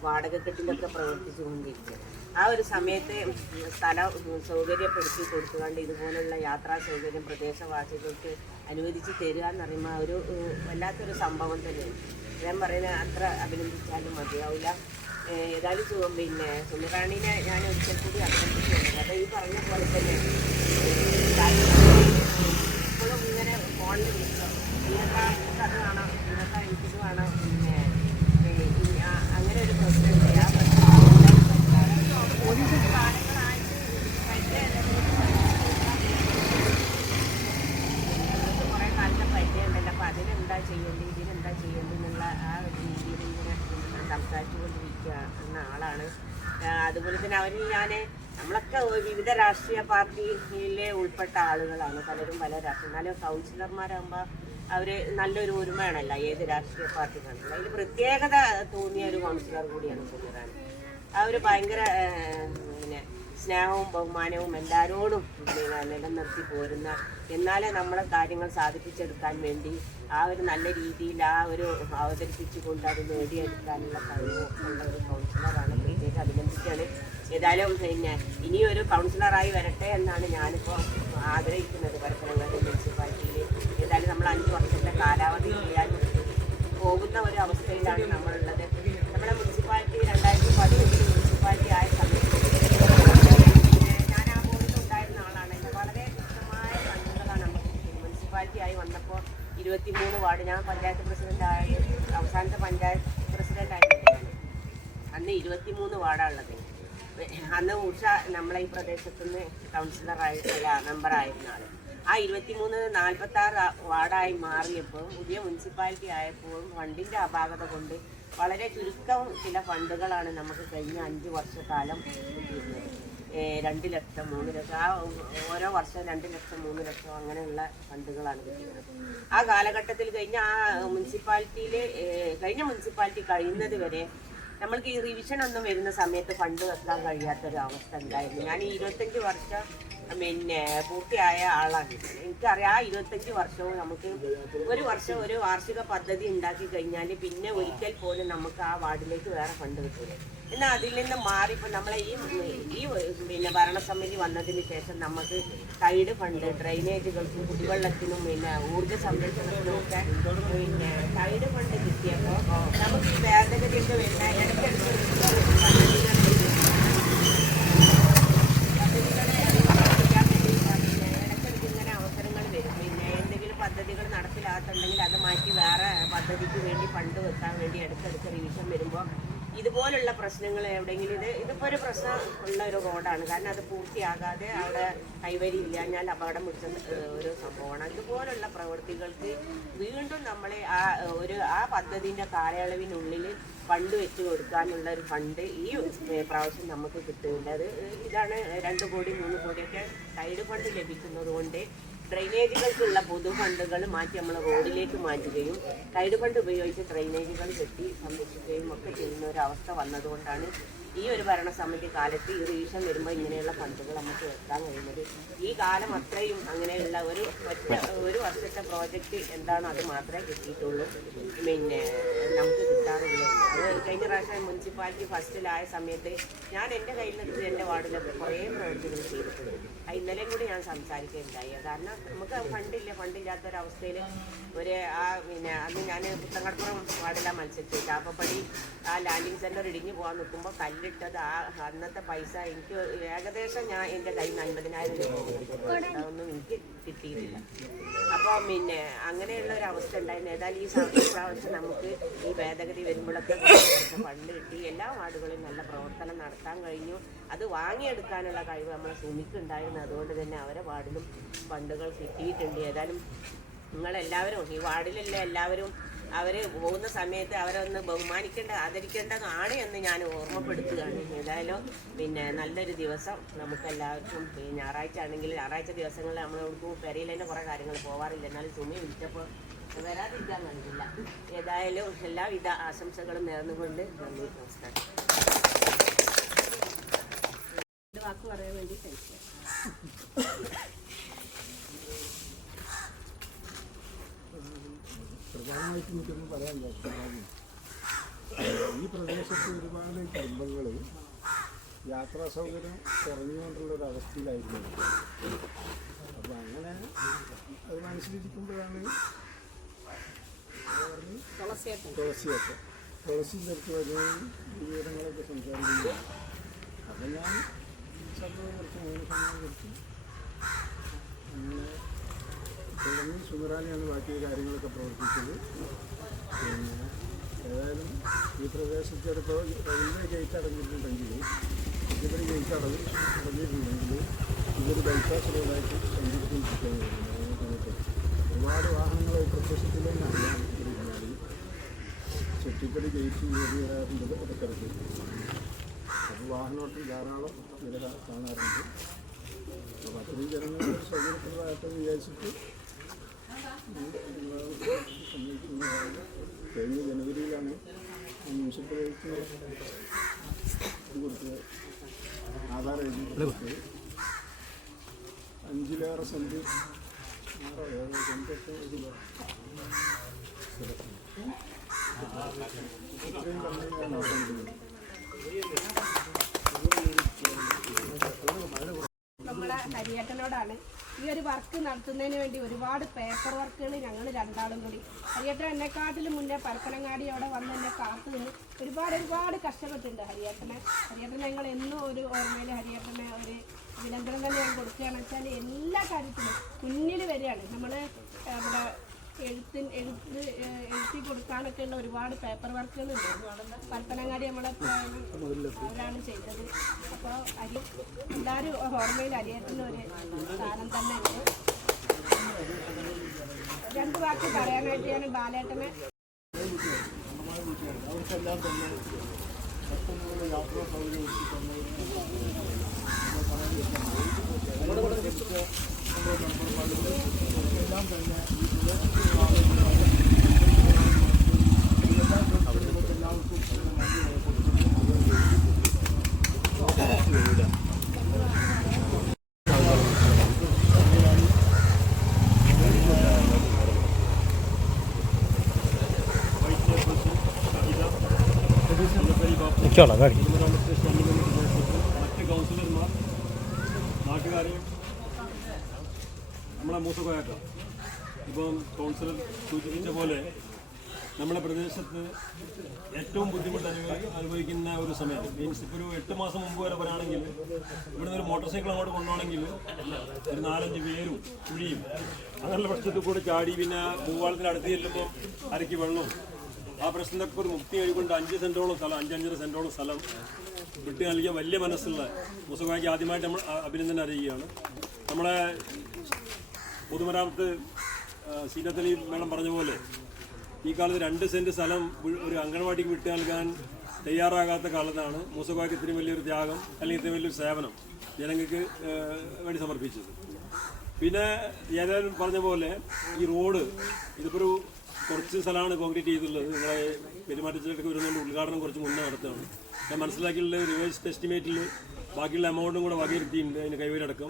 വാടക കെട്ടിലൊക്കെ പ്രവർത്തിച്ചുകൊണ്ടിരിക്കും. ആ ഒരു സമയത്ത് സ്ഥലം സൗകര്യപ്പെടുത്തി കൊടുത്തുകൊണ്ട് ഇതുപോലുള്ള യാത്രാ സൗകര്യം പ്രദേശവാസികൾക്ക് അനുവദിച്ച് തരിക എന്ന് പറയുമ്പോൾ ഒരു വല്ലാത്തൊരു സംഭവം തന്നെയാണ്. ഞാൻ പറയുന്നത് അത്ര അഭിനന്ദിച്ചാലും മതിയാവില്ല. ഏതായാലും പിന്നെ സുമറാണീനെ ഞാൻ ഒരിക്കൽ കൂടി അഭിനന്ദിക്കുകയാണ്. അത് ഈ പറഞ്ഞ പോലെ തന്നെ ഇപ്പോഴും ഇങ്ങനെ ഫോണിൽ വിളിച്ചോ ഇതിനൊക്കെ അത് കാണാം, ഇതിനൊക്കെ എനിക്കിത് കാണാം, പിന്നെ അങ്ങനെ ഒരു പ്രശ്നമുണ്ട്. ആ പ്രശ്നം കാലങ്ങളായിട്ട് കുറേ കാലത്തെ പരിചയമുണ്ടല്ലോ. അപ്പോൾ അതിനെന്താ ചെയ്യേണ്ടത്, ഇതിനെന്താ ചെയ്യേണ്ടത് എന്നുള്ള ആ ഒരു രീതിയിൽ ഇങ്ങനെ സംസാരിച്ചുകൊണ്ടിരിക്കുന്ന ആളാണ്. അതുപോലെ തന്നെ അവരിൽ നമ്മളൊക്കെ വിവിധ രാഷ്ട്രീയ പാർട്ടിയിലെ ഉൾപ്പെട്ട ആളുകളാണ്, പലരും പല രാഷ്ട്രീയ. എന്നാലും കൗൺസിലർമാരാകുമ്പോൾ അവർ നല്ലൊരു ഒരുമയാണല്ലോ ഏത് രാഷ്ട്രീയ പാർട്ടിക്കാണല്ലോ. അതിൽ പ്രത്യേകത തോന്നിയ ഒരു കൗൺസിലർ കൂടിയാണ് സുമറാണി. അവർ ഭയങ്കര പിന്നെ സ്നേഹവും ബഹുമാനവും എല്ലാവരോടും നിലനിർത്തി പോരുന്ന, എന്നാലേ നമ്മളെ കാര്യങ്ങൾ സാധിപ്പിച്ചെടുക്കാൻ വേണ്ടി ആ ഒരു നല്ല രീതിയിൽ ആ ഒരു അവതരിപ്പിച്ചുകൊണ്ട് അത് നേടിയെടുക്കാനുള്ള കഴിവ് ഉള്ള ഒരു കൗൺസിലറാണ്. പ്രത്യേകം അഭിനന്ദിക്കുകയാണ്. ഏതായാലും പിന്നെ ഇനിയൊരു കൗൺസിലറായി വരട്ടെ എന്നാണ് ഞാനിപ്പോൾ ആഗ്രഹിക്കുന്നത് പരപ്പനങ്ങാടി മുനിസിപ്പാലിറ്റിയിൽ. ഏതായാലും നമ്മൾ 5 വർഷത്തെ കാലാവധി ചെയ്യാൻ പോകുന്ന ഒരു അവസ്ഥയിലാണ് നമ്മളുള്ളത്. നമ്മുടെ മുനിസിപ്പാലിറ്റി 2015 മുനിസിപ്പാലിറ്റി ആയ സമയത്ത് ഞാൻ ആ ബോർഡിൽ ഉണ്ടായിരുന്ന ആളാണ്. എൻ്റെ വളരെ വ്യക്തമായ കണ്ണുകളാണ് നമുക്ക് മുനിസിപ്പാലിറ്റി ആയി വന്നപ്പോൾ 23 വാർഡ്. ഞാൻ പഞ്ചായത്ത് പ്രസിഡൻ്റായ അവസാനത്തെ പഞ്ചായത്ത് പ്രസിഡൻ്റായിട്ടാണ്. അന്ന് 23 വാർഡാണുള്ളത്. അന്ന് ഉഷ നമ്മളെ ഈ പ്രദേശത്തുനിന്ന് കൗൺസിലറായിട്ടുള്ള മെമ്പറായിരുന്ന ആൾ. ആ 23 46 വാർഡായി മാറിയപ്പോൾ പുതിയ മുനിസിപ്പാലിറ്റി ആയപ്പോൾ ഫണ്ടിൻ്റെ അപാകത കൊണ്ട് വളരെ ചുരുക്കം ചില ഫണ്ടുകളാണ് നമുക്ക് കഴിഞ്ഞ 5 വർഷക്കാലം കിട്ടിയിരുന്നത്. 2 ലക്ഷം 3 ലക്ഷം ആ ഓരോ വർഷം 2 ലക്ഷം 3 ലക്ഷം അങ്ങനെയുള്ള ഫണ്ടുകളാണ് കിട്ടിയത്. ആ കാലഘട്ടത്തിൽ കഴിഞ്ഞ മുനിസിപ്പാലിറ്റി കഴിയുന്നത് വരെ നമ്മൾക്ക് ഈ റിവിഷൻ ഒന്നും വരുന്ന സമയത്ത് ഫണ്ട് വെക്കാൻ കഴിയാത്തൊരു അവസ്ഥ ഉണ്ടായിരുന്നു. ഞാൻ ഈ 25 വർഷം പിന്നെ പൂർത്തിയായ ആളാണ്. എനിക്കറിയാം ആ 25 വർഷവും നമുക്ക് ഒരു വർഷം ഒരു വാർഷിക പദ്ധതി ഉണ്ടാക്കി കഴിഞ്ഞാൽ പിന്നെ ഒരിക്കൽ പോലും നമുക്ക് ആ വാർഡിലേക്ക് വേറെ ഫണ്ട് കിട്ടില്ല. എന്നാൽ അതിൽ നിന്ന് മാറി ഇപ്പം നമ്മളെ ഈ പിന്നെ ഭരണസമിതി വന്നതിന് ശേഷം നമുക്ക് ടൈഡ് ഫണ്ട് ഡ്രെയിനേജുകൾക്കും കുടിവെള്ളത്തിനും പിന്നെ ഊർജ്ജ സംരക്ഷണത്തിനും ഒക്കെ പിന്നെ ടൈഡ് ഫണ്ട് കിട്ടിയപ്പോൾ നമുക്ക് ഈ ഭേദഗതിയൊക്കെ വരുന്ന ഇടയ്ക്കിടയ്ക്ക് ഇങ്ങനെ അവസരങ്ങൾ വരും. പിന്നെ എന്തെങ്കിലും പദ്ധതികൾ നടപ്പിലാക്കുന്നുണ്ടെങ്കിൽ അത് മാറ്റി വേറെ പദ്ധതിക്ക് വേണ്ടി ഫണ്ട് വെക്കാൻ വേണ്ടി ഇടയ്ക്കിടയ്ക്ക് റിവിഷൻ വരുമ്പോൾ ഇതുപോലുള്ള പ്രശ്നങ്ങൾ എവിടെയെങ്കിലും ഇതിപ്പോൾ ഒരു പ്രശ്നം ഉള്ള ഒരു റോഡാണ്. കാരണം അത് പൂർത്തിയാകാതെ അവിടെ കൈവരി ഇല്ലാഞ്ഞാൽ അപകടം പിടിച്ച ഒരു സംഭവമാണ്. ഇതുപോലുള്ള പ്രവൃത്തികൾക്ക് വീണ്ടും നമ്മളെ ആ പദ്ധതിൻ്റെ കാലയളവിനുള്ളിൽ ഫണ്ട് വെച്ച് കൊടുക്കാനുള്ള ഒരു ഫണ്ട് ഈ പ്രാവശ്യം നമുക്ക് കിട്ടുന്നില്ല. ഇതാണ് 2 കോടി 3 കോടിയൊക്കെ സൈഡ് ഫണ്ട് ലഭിക്കുന്നത് കൊണ്ട് ഡ്രെയിനേജുകൾക്കുള്ള പൊതു ഫണ്ടുകൾ മാറ്റി നമ്മൾ റോഡിലേക്ക് മാറ്റുകയും സൈഡ് ഫണ്ട് ഉപയോഗിച്ച് ഡ്രെയിനേജുകൾ കെട്ടി സംരക്ഷിക്കുകയും ഒക്കെ ചെയ്യുന്ന ഒരു അവസ്ഥ വന്നതുകൊണ്ടാണ് ഈ ഒരു ഭരണസമിതി കാലത്ത് ഈ റിവിഷൻ വരുമ്പോൾ ഇങ്ങനെയുള്ള ഫണ്ടുകൾ നമുക്ക് വെക്കാൻ കഴിയുന്നത്. ഈ കാലം അത്രയും അങ്ങനെയുള്ള ഒരു വർഷത്തെ പ്രോജക്റ്റ് എന്താണോ അത് മാത്രമേ കിട്ടിയിട്ടുള്ളൂ. പിന്നെ നമുക്ക് കിട്ടാറുള്ളൂ. അത് കഴിഞ്ഞ പ്രാവശ്യം മുനിസിപ്പാലിറ്റി ഫസ്റ്റിലായ സമയത്ത് ഞാൻ എൻ്റെ കയ്യിലെടുത്ത് എൻ്റെ വാർഡിലൊക്കെ കുറേ പ്രവൃത്തികൾ ചെയ്തിട്ടുണ്ട്. ഇന്നലെയും കൂടി ഞാൻ സംസാരിക്കുകയുണ്ടായി. കാരണം നമുക്ക് ഫണ്ടില്ലാത്തൊരവസ്ഥയിൽ പിന്നെ അന്ന് ഞാൻ പുത്തങ്കടപ്പുറം വാർഡിലാണ് മത്സരിച്ചത്. ചാപ്പപ്പടി ആ ലാൻഡിങ് സെൻറ്റർ ഇടിഞ്ഞു പോകാൻ നിൽക്കുമ്പോൾ കല്ലിട്ടത് അന്നത്തെ പൈസ എനിക്ക് ഏകദേശം എൻ്റെ കയ്യിൽ നിന്ന് 50,000 രൂപ അതൊന്നും എനിക്ക് കിട്ടിയിട്ടില്ല. അപ്പോൾ പിന്നെ അങ്ങനെയുള്ള ഒരു അവസ്ഥ ഉണ്ടായിരുന്നു. ഏതായാലും ഈ പ്രാവശ്യം നമുക്ക് ഈ ഭേദഗതി വരുമ്പോഴൊക്കെ കുറച്ച് ഫണ്ട് കിട്ടി. എല്ലാ വാർഡുകളിലും നല്ല പ്രവർത്തനം നടത്താൻ കഴിഞ്ഞു. അത് വാങ്ങിയെടുക്കാനുള്ള കഴിവ് നമ്മളെ സുമിക്കുണ്ടായിരുന്നു. അതുകൊണ്ട് തന്നെ അവരെ വാർഡിലും ഫണ്ടുകൾ കിട്ടിയിട്ടുണ്ട്. ഏതായാലും നിങ്ങളെല്ലാവരും ഈ വാർഡിലുള്ള എല്ലാവരും അവർ പോകുന്ന സമയത്ത് അവരൊന്ന് ആദരിക്കേണ്ടതാണ് എന്ന് ഞാൻ ഓർമ്മപ്പെടുത്തുകയാണ്. ഏതായാലും പിന്നെ നല്ലൊരു ദിവസം നമുക്കെല്ലാവർക്കും ഞായറാഴ്ച ആണെങ്കിൽ ഞായറാഴ്ച ദിവസങ്ങളിൽ നമ്മൾ പെരയിൽ തന്നെ കുറേ കാര്യങ്ങൾ പോകാറില്ല. എന്നാലും സുമി വിളിച്ചപ്പോൾ വരാതിരിക്കാൻ കഴിയില്ല. ഏതായാലും എല്ലാവിധ ആശംസകളും നേർന്നുകൊണ്ട് നന്ദി, നമസ്കാരം. ഒരു വാക്ക് പറയാൻ വേണ്ടി കഴിക്കാം. പ്രധാനമായിട്ട് എനിക്കൊന്നും പറയാനില്ല. ഈ പ്രദേശത്ത് ഒരുപാട് കുടുംബങ്ങൾ യാത്രാ സൗകര്യം കുറഞ്ഞുകൊണ്ടുള്ളൊരവസ്ഥയിലായിരുന്നു. അപ്പോൾ അങ്ങനെ അത് മനസ്സിലിരിക്കുമ്പോഴാണ് തുളസി ചേർത്ത് വരുന്ന വിവരങ്ങളൊക്കെ സംസാരിക്കുന്നത്. അപ്പം ഞാൻ സഭയെ കുറച്ച് മൗനസമ്മതം കൊടുത്തു. അങ്ങനെ തുടങ്ങി സുമറാലിയാണ് ബാക്കി കാര്യങ്ങളൊക്കെ പ്രവർത്തിച്ചത്. പിന്നെ ഏതായാലും ഈ പ്രദേശത്തിപ്പോൾ റെയിൽവേ ഗേറ്റ് അടഞ്ഞിട്ടുണ്ടെങ്കിൽ ഇതുവരെ ഗേറ്റ് അടഞ്ഞിട്ടുണ്ടെങ്കിൽ ഇതൊരു ബൈപ്പാസ് റോഡായിട്ട് സഞ്ചരിച്ചുകൊണ്ടിരിക്കാൻ വരുന്നത്. ഒരുപാട് വാഹനങ്ങൾ പ്രദേശത്തിൽ തന്നെ അറിയാൻ ഇരുന്നാൽ ചെട്ടിപ്പടി ഗേറ്റ് കയറി വരാറുണ്ട് ഇടയ്ക്കിടയ്ക്ക്. അപ്പോൾ വാഹനോട്ടം ധാരാളം ഇവിടെ കാണാറുണ്ട്. അപ്പോൾ അത്രയും ജനങ്ങളുടെ സൗകര്യപ്രദമായിട്ടെന്ന് വിചാരിച്ചിട്ട് കഴിഞ്ഞ ജനുവരിയിലാണ് മുനിസിപ്പൽ കൊടുത്തത്. ആധാർ എഴുതി കൊടുത്തത് 5 സെൻറ്റ് 6 സെൻറ്റൊക്കെ ഇത്രയും കമ്പനിയാണ് നോക്കുന്നത്. നമ്മുടെ ഹരിയേട്ടനോടാണ് ഈ ഒരു വർക്ക് നടത്തുന്നതിന് വേണ്ടി ഒരുപാട് പേപ്പർ വർക്കുകൾ ഞങ്ങൾ രണ്ടാളും കൂടി, ഹരിയേട്ടൻ എന്നെക്കാട്ടിലും മുന്നേ പരപ്പനങ്ങാടി അവിടെ വന്ന് എന്നെ കാത്തു നിന്ന് ഒരുപാട് കഷ്ടപ്പെട്ടിട്ടുണ്ട് ഹരിയേട്ടനെ ഞങ്ങൾ എന്നും ഒരു ഓർമ്മയിൽ ഹരിയേട്ടനെ ഒരു അഭിനന്ദനം തന്നെ ഞാൻ കൊടുക്കുകയാണെന്ന് വെച്ചാൽ എല്ലാ കാര്യത്തിലും മുന്നിൽ വരികയാണ്. നമ്മൾ ഇവിടെ എഴുത്തി കൊടുക്കാനൊക്കെ ഉള്ള ഒരുപാട് പേപ്പർ വർക്കുകളുണ്ട്. പരപ്പനങ്ങാടി നമ്മളെ അവരാണ് ചെയ്തത്. അപ്പോൾ എല്ലാവരും ഓർമ്മയിൽ ഹരിയേട്ടന് ഒരു സ്ഥാനം തന്നെ ഉണ്ട്. 2 വാക്ക് പറയാനായിട്ട് ഞാൻ ബാലേട്ടനെ അവർക്കെല്ലാം തന്നെ പെട്ടെന്നുള്ള യാത്രാ സൗകര്യം എല്ലാം തന്നെ നിൽക്കോളാം ഗാഡി. മറ്റ് കൗൺസിലർമാർ, നാട്ടുകാരെയും നമ്മളെ മൂസക്കോയാക്കാം. ഇപ്പം കൗൺസിലർ സൂചിപ്പിച്ച പോലെ നമ്മുടെ പ്രദേശത്ത് ഏറ്റവും ബുദ്ധിമുട്ട് അനുഭവിക്കുന്ന ഒരു സമയം മീൻസ് ഇപ്പോൾ ഒരു 8 മാസം മുമ്പ് വരെ പറയുകയാണെങ്കിൽ ഇവിടുന്ന് ഒരു മോട്ടോർ സൈക്കിൾ അങ്ങോട്ട് കൊണ്ടുപോകണമെങ്കിൽ ഒരു 4-5 പേരും കുഴിയും അങ്ങനെയുള്ള പ്രശ്നത്തിൽ കൂടെ ചാടി പിന്നെ പൂവാളത്തിന് അടുത്ത് ചെല്ലുമ്പോൾ അരയ്ക്ക് വെള്ളവും ആ പ്രശ്നത്തിനൊക്കെ ഒരു മുക്തി കഴിക്കൊണ്ട് 5 സെൻറ്റോളം സ്ഥലം 5-5.5 സെൻറ്റോളം സ്ഥലം വിട്ട് നൽകിയ വലിയ മനസ്സുള്ള മുസക്കോയ്ക്ക് ആദ്യമായിട്ട് നമ്മൾ അഭിനന്ദനം അറിയുകയാണ്. നമ്മളെ പൊതുമരാമത്ത് സീനത്തലി മേളം പറഞ്ഞ പോലെ ഈ കാലത്ത് 2 സെൻറ്റ് സ്ഥലം ഒരു അംഗൻവാടിക്ക് വിട്ട് നൽകാൻ തയ്യാറാകാത്ത കാലത്താണ് മുസക്കോയ്ക്ക് ഇത്രയും വലിയൊരു ത്യാഗം അല്ലെങ്കിൽ ഇത്രയും വലിയൊരു സേവനം ജനങ്ങൾക്ക് വേണ്ടി സമർപ്പിച്ചത്. പിന്നെ ഏതായാലും പറഞ്ഞ പോലെ ഈ റോഡ് ഇതിപ്പോൾ ഒരു കുറച്ച് സ്ഥലമാണ് കോൺക്രീറ്റ് ചെയ്തിട്ടുള്ളത്. നിങ്ങളെ പെരുമാറ്റത്തിലേക്ക് വരുന്നതിൻ്റെ ഉദ്ഘാടനം കുറച്ച് മുന്നേ നടത്തുകയാണ്. ഞാൻ മനസ്സിലാക്കിയുള്ള റിവേഴ്സ് എസ്റ്റിമേറ്റിൽ ബാക്കിയുള്ള എമൗണ്ടും കൂടെ വകയിരുത്തിയിട്ടുണ്ട് അതിന് കൈവരടക്കം.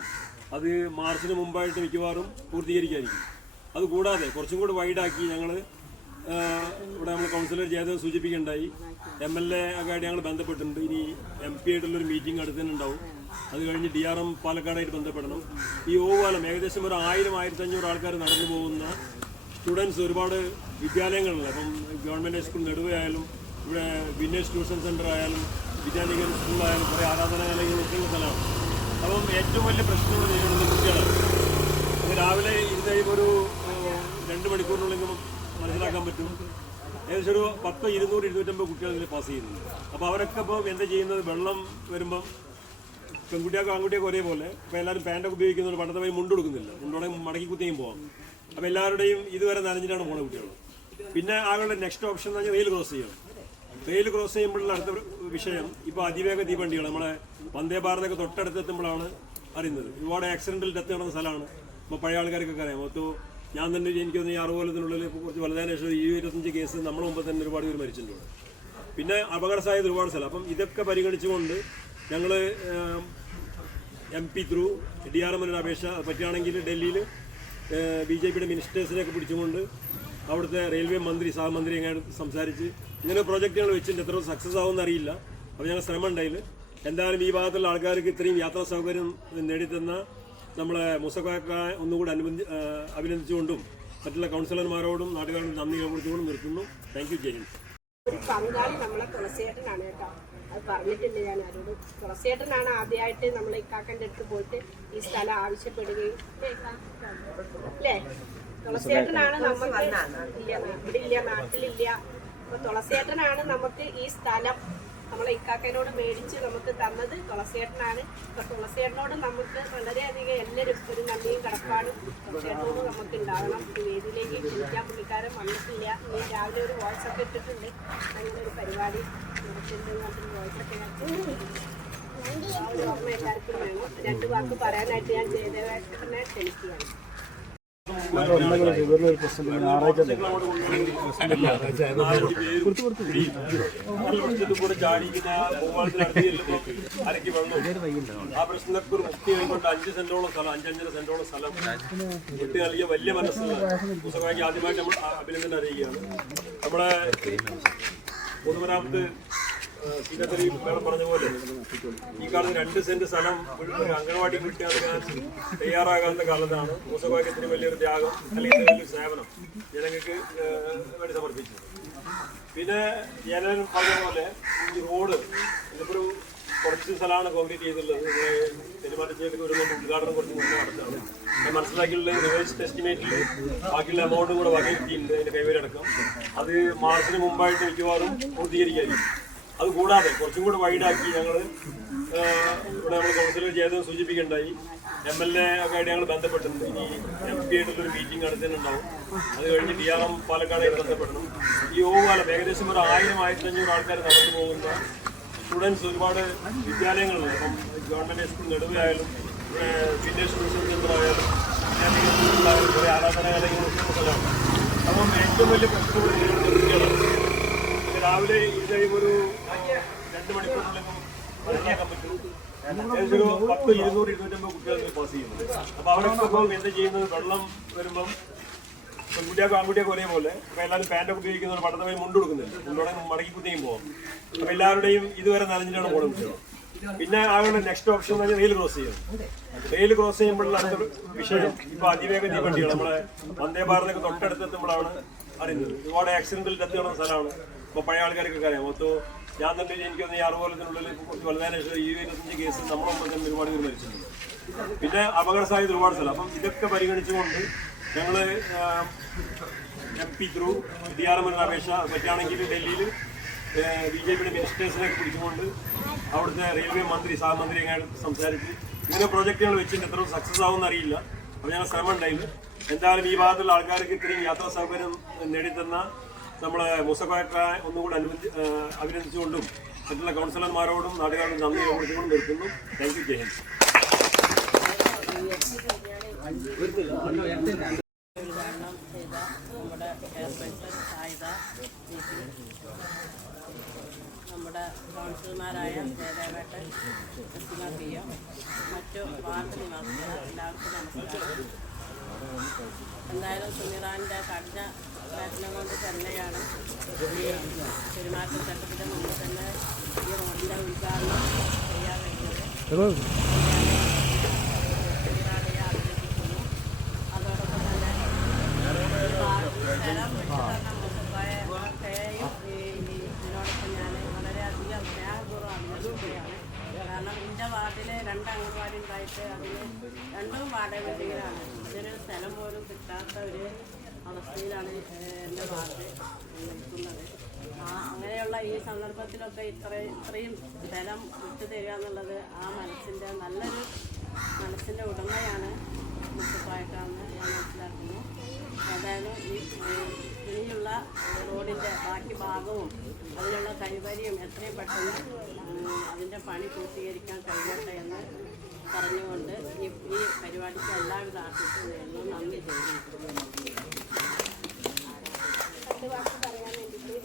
അത് മാർച്ചിന് മുമ്പായിട്ട് മിക്കവാറും പൂർത്തീകരിക്കായിരിക്കും. അതുകൂടാതെ കുറച്ചും കൂടി വൈഡാക്കി ഞങ്ങൾ ഇവിടെ നമ്മൾ കൗൺസിലർ ചെയ്തത് സൂചിപ്പിക്കുകയുണ്ടായി. MLA ഒക്കെ ആയിട്ട് ഞങ്ങൾ ബന്ധപ്പെട്ടിട്ടുണ്ട്. ഇനി MP ആയിട്ടുള്ളൊരു മീറ്റിംഗ് അടുത്ത് തന്നെ ഉണ്ടാവും. അത് കഴിഞ്ഞ് DRM പാലക്കാടായിട്ട് ബന്ധപ്പെടണം. ഈ ഓവാലം ഏകദേശം ഒരു 1000-1500 ആൾക്കാർ നടന്നു പോകുന്ന സ്റ്റുഡൻസ് ഒരുപാട് വിദ്യാലയങ്ങളുണ്ട്. അപ്പം ഗവൺമെൻറ് സ്കൂൾ നെടുവയായാലും ഇവിടെ വിന്നേഴ്സ് ട്യൂഷൻ സെൻ്റർ ആയാലും വിദ്യാനികേതൻ സ്കൂളായാലും കുറേ ആരാധനാലയങ്ങളൊക്കെ ഉള്ള സ്ഥലമാണ്. അപ്പം ഏറ്റവും വലിയ പ്രശ്നങ്ങൾ നേരിടുന്ന കുട്ടികളാണ്. അപ്പോൾ രാവിലെ ഇരുന്ന് ഒരു 2 മണിക്കൂറിനുള്ളിൽ മനസ്സിലാക്കാൻ പറ്റും. ഏകദേശം ഒരു 200-250 കുട്ടികൾ ഇതിൽ പാസ് ചെയ്യുന്നുണ്ട്. അപ്പോൾ അവരൊക്കെ ഇപ്പോൾ എന്താ ചെയ്യുന്നത്, വെള്ളം വരുമ്പം പെൺകുട്ടിയൊക്കെ ആൺകുട്ടിയൊക്കെ ഒരേപോലെ ഇപ്പോൾ എല്ലാവരും പാൻറ്റൊക്കെ ഉപയോഗിക്കുന്നുണ്ട്. പണ്ടത്തെ പോയി മുണ്ട് കൊടുക്കുന്നില്ല, മുണ്ടോടെ മടക്കി കുത്തിയും പോകാം. അപ്പോൾ എല്ലാവരുടെയും ഇതുവരെ നനഞ്ഞിട്ടാണ് പോകുന്ന കുട്ടികൾ. പിന്നെ ആളുടെ നെക്സ്റ്റ് ഓപ്ഷൻ എന്ന് പറഞ്ഞാൽ റെയിൽ ക്രോസ് ചെയ്യണം. റെയിൽ ക്രോസ് ചെയ്യുമ്പോഴുള്ള അടുത്ത വിഷയം ഇപ്പോൾ അതിവേഗ തീവണ്ടികൾ നമ്മളെ വന്ദേ ഭാരതൊക്കെ തൊട്ടടുത്തെത്തുമ്പോഴാണ് അറിയുന്നത്. ഒരുപാട് ആക്സിഡൻറ്റിൽ ഡെത്ത് നടന്ന സ്ഥലമാണ്. ഇപ്പോൾ പഴയ ആൾക്കാർക്കൊക്കെ അറിയാം. മൊത്തം ഞാൻ തന്നെ എനിക്കൊന്ന് 6 കൊല്ലത്തിനുള്ളിൽ കുറച്ച് വലുതായതിനു ശേഷം 25 കേസ് നമ്മളെ മുമ്പ് തന്നെ ഒരുപാട് പേര് മരിച്ചിട്ടുണ്ട്. പിന്നെ അപകടസാധ്യത ഒരുപാട് സ്ഥലം. അപ്പം ഇതൊക്കെ പരിഗണിച്ചുകൊണ്ട് ഞങ്ങൾ MP ത്രൂ DRMന് അപേക്ഷ പറ്റുകയാണെങ്കിൽ ഡൽഹിയിൽ BJPയുടെ മിനിസ്റ്റേഴ്സിനെയൊക്കെ പിടിച്ചുകൊണ്ട് അവിടുത്തെ റെയിൽവേ മന്ത്രി സഹമന്ത്രി എങ്ങനെ സംസാരിച്ച് ഇങ്ങനെ പ്രോജക്റ്റുകൾ വെച്ചിട്ട് എത്ര സക്സസ് ആവുമെന്ന് അറിയില്ല. അപ്പോൾ ഞങ്ങൾ ശ്രമം ഉണ്ടായില്ല. എന്തായാലും ഈ ഭാഗത്തുള്ള ആൾക്കാർക്ക് ഇത്രയും യാത്രാ സൗകര്യം നേടിത്തന്ന നമ്മളെ മുസഫാക്ക ഒന്നുകൂടി അഭിനന്ദിച്ചുകൊണ്ടും മറ്റുള്ള കൗൺസിലർമാരോടും നാട്ടുകാരോടും നന്ദി കൊടുത്തുകൊണ്ടും നിർത്തുന്നു. Thank you. ജയ് ഹിന്ദ്. ഒരു പങ്കാളി നമ്മളെ തുളസിയേട്ടനാണ് കേട്ടോ. അത് പറഞ്ഞിട്ടുണ്ട് ഞാൻ ആരോട്. തുളസിയേട്ടനാണ് ആദ്യമായിട്ട് നമ്മൾ ഇക്കാക്കൻ്റെ അടുത്ത് പോയിട്ട് ഈ സ്ഥലം ആവശ്യപ്പെടുകയും അല്ലേ, തുളസിയേട്ടനാണ് നമുക്ക് ഇവിടെ ഇല്ല, നാട്ടിലില്ല. അപ്പൊ തുളസിയേട്ടനാണ് നമുക്ക് ഈ സ്ഥലം നമ്മളെ ഇക്കാക്കനോട് മേടിച്ച് നമുക്ക് തന്നത് തുളസിയേട്ടനാണ്. അപ്പൊ തുളസിയേട്ടനോട് നമുക്ക് വളരെയധികം എല്ലാവരും ഒരു നന്ദിയും കടപ്പാടും തുളസിയേട്ടനോട് നമുക്ക് ഉണ്ടാകണം. വേദിയിലേക്ക് ക്ഷണിക്കാൻ പുള്ളിക്കാരൻ വന്നിട്ടില്ല. ഇനി രാവിലെ ഒരു വോയിസ് ഒക്കെ ഇട്ടിട്ടുണ്ട്, അങ്ങനെ ഒരു പരിപാടി നടത്തിയിട്ടുണ്ടെന്ന് വോയിസൊക്കെ ആ ഒരു ഓർമ്മ എല്ലാവർക്കും വേണം. 2 വാക്ക് പറയാനായിട്ട് ഞാൻ ജയദേവേട്ടനെ ക്ഷണിക്കുകയാണ്. ആ പ്രശ്നങ്ങൾക്ക് ഒരു മുക്തി ആയിക്കൊണ്ട് 5 സെന്റോളം സ്ഥലം 5-5.5 സെന്റോളം സ്ഥലം കുട്ടി നൽകിയ വലിയ മനസ്സുള്ള മുസഫാക്ക് ആദ്യമായിട്ട് നമ്മൾ അഭിനന്ദനം അറിയിക്കുകയാണ്. നമ്മുടെ പൊതുമരാമത്ത് സീതാത്തലി മേഡം പറഞ്ഞ പോലെ ഈ കാലത്ത് 2 സെന്റ് സ്ഥലം ഒരു അംഗനവാടി കിട്ടിയാൽ തയ്യാറാകാത്ത കാലത്താണ് മുസഫാക്ക് ഇത്രയും വലിയൊരു ത്യാഗം അല്ലെങ്കിൽ വലിയൊരു സേവനം ജനങ്ങൾക്ക് വേണ്ടി സമർപ്പിച്ചത്. പിന്നെ ഞാൻ പറഞ്ഞ പോലെ ഈ റോഡ് ഇതിപ്പോൾ കുറച്ച് സ്ഥലമാണ് കോൺക്രീറ്റ് ചെയ്തിട്ടുള്ളത്. പെരുമാറ്റച്ചേക്ക് വരുമ്പോൾ ഉദ്ഘാടനം കുറച്ച് മുമ്പ് നടത്താണ്. ഞാൻ മനസ്സിലാക്കിയുള്ള റിവേഴ്സ് എസ്റ്റിമേറ്റിൽ ബാക്കിയുള്ള എമൗണ്ടും കൂടെ വകയിരുത്തിയിട്ടുണ്ട്. അതിൻ്റെ കൈവരടക്കം അത് മാർച്ചിന് മുമ്പായിട്ട് മിക്കവാറും പൂർത്തീകരിക്കായിരിക്കും. അതുകൂടാതെ കുറച്ചും കൂടെ വൈഡാക്കി ഞങ്ങൾ ഇവിടെ നമ്മൾ കൗൺസിലർ ചെയ്തത് സൂചിപ്പിക്കേണ്ടായി. MLA ഒക്കെ ആയിട്ട് ഞങ്ങൾ ബന്ധപ്പെട്ടിട്ടുണ്ട്. ഇനി MP ആയിട്ടുള്ളൊരു മീറ്റിംഗ് അടുത്തന്നുണ്ടാവും. അത് കഴിഞ്ഞ് DRM പാലക്കാടായിട്ട് ബന്ധപ്പെടണം. ഈ ഓവാലം ഏകദേശം ഒരു 1000-1500 ആൾക്കാർ നടന്നു പോകുന്ന സ്റ്റുഡൻസ് ഒരുപാട് വിദ്യാലയങ്ങളുണ്ട്. അപ്പം ഗവൺമെൻറ് സ്കൂൾ നെടുവ ആയാലും ഇവിടെ വില്ലേജ് ട്യൂഷൻ സെൻ്റർ ആയാലും വിദ്യാലയങ്ങളിലായാലും കുറേ ആരാധനാലയങ്ങൾ സ്ഥലമാണ്. അപ്പം ഏറ്റവും വലിയ പ്രശ്നം കുട്ടികളാണ്. രാവിലെ ഇത് കഴിയുമ്പോൾ ഒരു 2 മണിക്കൂറിനുള്ളിൽ മനസ്സിലാക്കാൻ പറ്റും. ഏകദേശം ഒരു 10, 200, 250 കുട്ടികൾ പാസ് ചെയ്യുന്നത്. അപ്പോൾ അവരൊക്കെ ഇപ്പം എന്താ ചെയ്യുന്നത്, വെള്ളം വരുമ്പം പെൺകുട്ടിയാക്കും ആൺകുട്ടിയൊക്കെ ഒരേപോലെ അപ്പോൾ എല്ലാവരും പാൻറ്റൊക്കെ ഉപയോഗിക്കുന്ന പട്ടത്തമായി മുണ്ട് കൊടുക്കുന്നില്ല. മുണ്ടോടെ മടക്കി കുത്തിയും പോകാം. അപ്പോൾ എല്ലാവരുടെയും ഇതുവരെ നനഞ്ഞിട്ടാണ് പോകുന്ന കുട്ടികൾ. പിന്നെ ആകെ നെക്സ്റ്റ് ഓപ്ഷൻ എന്ന് പറഞ്ഞാൽ റെയിൽ ക്രോസ് ചെയ്യണം. റെയിൽ ക്രോസ് ചെയ്യുമ്പോഴുള്ള അടുത്ത വിഷയം ഇപ്പോൾ അതിവേഗ തീവണ്ടികൾ നമ്മളെ വന്ദേ ഭാരതൊക്കെ തൊട്ടടുത്തെത്തുമ്പോഴാണ് അറിയുന്നത്. ഒരുപാട് ആക്സിഡന്റിൽ ഡെത്ത് നടന്ന സ്ഥലമാണ്. അപ്പോൾ പഴയ ആൾക്കാർക്കൊക്കെ അറിയാം. മൊത്തം ഞാൻ തന്നെ എനിക്കൊന്ന് 6 കൊല്ലത്തിനുള്ളിൽ കുറച്ച് വലുതായതിനു ശേഷം 25 കേസ് നമ്മളെ മുമ്പ് തന്നെ ഒരുപാട് പേര് മരിച്ചിട്ടുണ്ട്. പിന്നെ അപകട സാധ്യത ഒരുപാട് സ്ഥലം. അപ്പം ഇതൊക്കെ പരിഗണിച്ചുകൊണ്ട് ഞങ്ങൾ MP ത്രൂ DRMന് അപേക്ഷ പറ്റുകയാണെങ്കിൽ ഡൽഹിയിൽ BJPയുടെ മിനിസ്റ്റേഴ്സിനെയൊക്കെ പിടിച്ചുകൊണ്ട് അവിടുത്തെ റെയിൽവേ മന്ത്രി സഹമന്ത്രി എങ്ങനെ സംസാരിച്ച് ഇങ്ങനെ പ്രോജക്റ്റുകൾ വെച്ചിട്ട് എത്ര സക്സസ് ആവുമെന്ന് അറിയില്ല. അപ്പോൾ ഞങ്ങൾ ശ്രമം ഉണ്ടായില്ല. എന്തായാലും ഈ ഭാഗത്തുള്ള ആൾക്കാർക്ക് ഇത്രയും യാത്രാ സൗകര്യം നേടിത്തന്ന നമ്മളെ മുസഫാക്ക ഒന്നുകൂടി അഭിനന്ദിച്ചുകൊണ്ടും മറ്റുള്ള കൗൺസിലർമാരോടും നാട്ടുകാരോടും നന്ദി കൊടുത്തുകൊണ്ടും നിർത്തുന്നു. Thank you. ജയ് ഹിന്ദ്. ഉദ്ഘാടനം ചെയ്ത നമ്മുടെ ചെയർപേഴ്സൺ സായിദ ചേച്ചി, നമ്മുടെ കൗൺസിലർമാരായ ജയദേവേട്ടൻ, ക്രിസ്റ്റിന PM, മറ്റു വാർഡ് നിവാസികൾ എല്ലാവർക്കും നമസ്കാരം. എന്തായാലും സുനിറാൻ്റെ കഠിന പ്രയത്നം കൊണ്ട് തന്നെയാണ് ഈ പെരുമാറ്റച്ചട്ടത്തിൻ്റെ മുമ്പ് തന്നെ ഈ റോഡിൻ്റെ ഉദ്ഘാടനം ചെയ്യാൻ കഴിഞ്ഞത്. സുനിറാനെ അഭിനന്ദിക്കുന്നു. അതോടൊപ്പം തന്നെ സ്ഥലം വെച്ചുതന്ന മുസഫായെയും ഇതിനോടൊപ്പം ഞാൻ വളരെയധികം സ്നേഹപൂർവ്വം അഭിനന്ദിക്കുകയാണ്. കാരണം എൻ്റെ വാർഡിൽ 2 അംഗൻവാടി ഉണ്ടായിട്ട് അതിന് 2 വാർഡ് ബിൽഡിങ്ങിലാണ്. ഇതിന് സ്ഥലം പോലും കിട്ടാത്ത ഒരു അവസ്ഥയിലാണ് എൻ്റെ വാർഡ് നിൽക്കുന്നത്. അങ്ങനെയുള്ള ഈ സന്ദർഭത്തിലൊക്കെ ഇത്രയും സ്ഥലം വിട്ടു തരിക എന്നുള്ളത് ആ നല്ലൊരു മനസ്സിൻ്റെ ഉടമയാണ് മുസഫാക്കാന്ന് ഞാൻ മനസ്സിലാക്കുന്നു. ഏതായാലും ഇനിയുള്ള റോഡിൻ്റെ ബാക്കി ഭാഗവും അതിനുള്ള കൈവരിയും എത്രയും പെട്ടെന്ന് അതിൻ്റെ പണി പൂർത്തീകരിക്കാൻ കഴിയട്ടെ എന്ന് പറഞ്ഞുകൊണ്ട് ഈ പരിപാടി പരിപാടിക്ക് എല്ലാവിധ ആശംസകളും നന്ദി ചെയ്യുന്നു. രണ്ട് വാക്ക് പറയാൻ വേണ്ടിയിട്ട്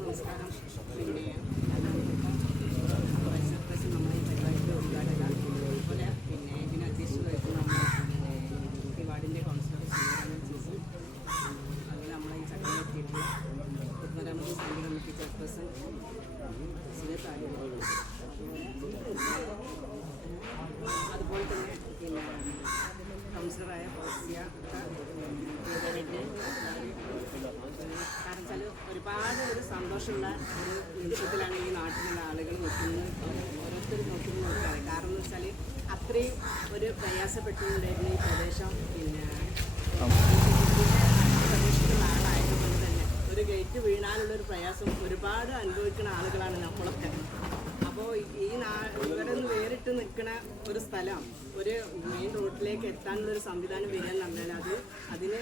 നമസ്കാരം. പിന്നെ വൈസ് പ്രസിഡന്റ് നമ്മുടെ ഈ പരിപാടിക്ക് ഉദ്ഘാടനം അതുപോലെ പിന്നെ ഇതിന് അധ്യക്ഷത നമ്മുടെ വാർഡിൻ്റെ കൗൺസിലർ ശ്രീരാമൻ ചേച്ചി, അതുപോലെ നമ്മളെ ഈ ചടങ്ങിൽ എത്തിയിട്ടുള്ള പൊതുമരാമത്ത് സ്റ്റാൻഡിംഗ് കമ്മിറ്റി ചെയർപേഴ്സൺ അതുപോലെ തന്നെ പിന്നെ കൗൺസിലറായ ഫൗസിയ, കാരണം വെച്ചാൽ ഒരുപാട് ഒരു സന്തോഷമുള്ള ഒരു നിമിഷത്തിലാണ് ഈ നാട്ടിലുള്ള ആളുകൾ നിൽക്കുന്നത്. ഓരോരുത്തരും നോക്കുന്നത് കാരണം എന്ന് വെച്ചാൽ അത്രയും ഒരു പ്രയാസപ്പെട്ടുകൊണ്ടായിരുന്നു ഈ പ്രദേശം. പിന്നെ പ്രദേശത്തുള്ള ആളായതുകൊണ്ട് തന്നെ ഒരു ഗേറ്റ് വീണാലുള്ളൊരു പ്രയാസം ഒരുപാട് അനുഭവിക്കുന്ന ആളുകളാണ് നമ്മളൊക്കെ. അപ്പോൾ ഇവിടെ നിന്ന് വേറിട്ട് നിൽക്കുന്ന ഒരു സ്ഥലം ഒരു മെയിൻ റോഡിലേക്ക് എത്താനുള്ളൊരു സംവിധാനം വരിക എന്ന് പറഞ്ഞാൽ അതിന്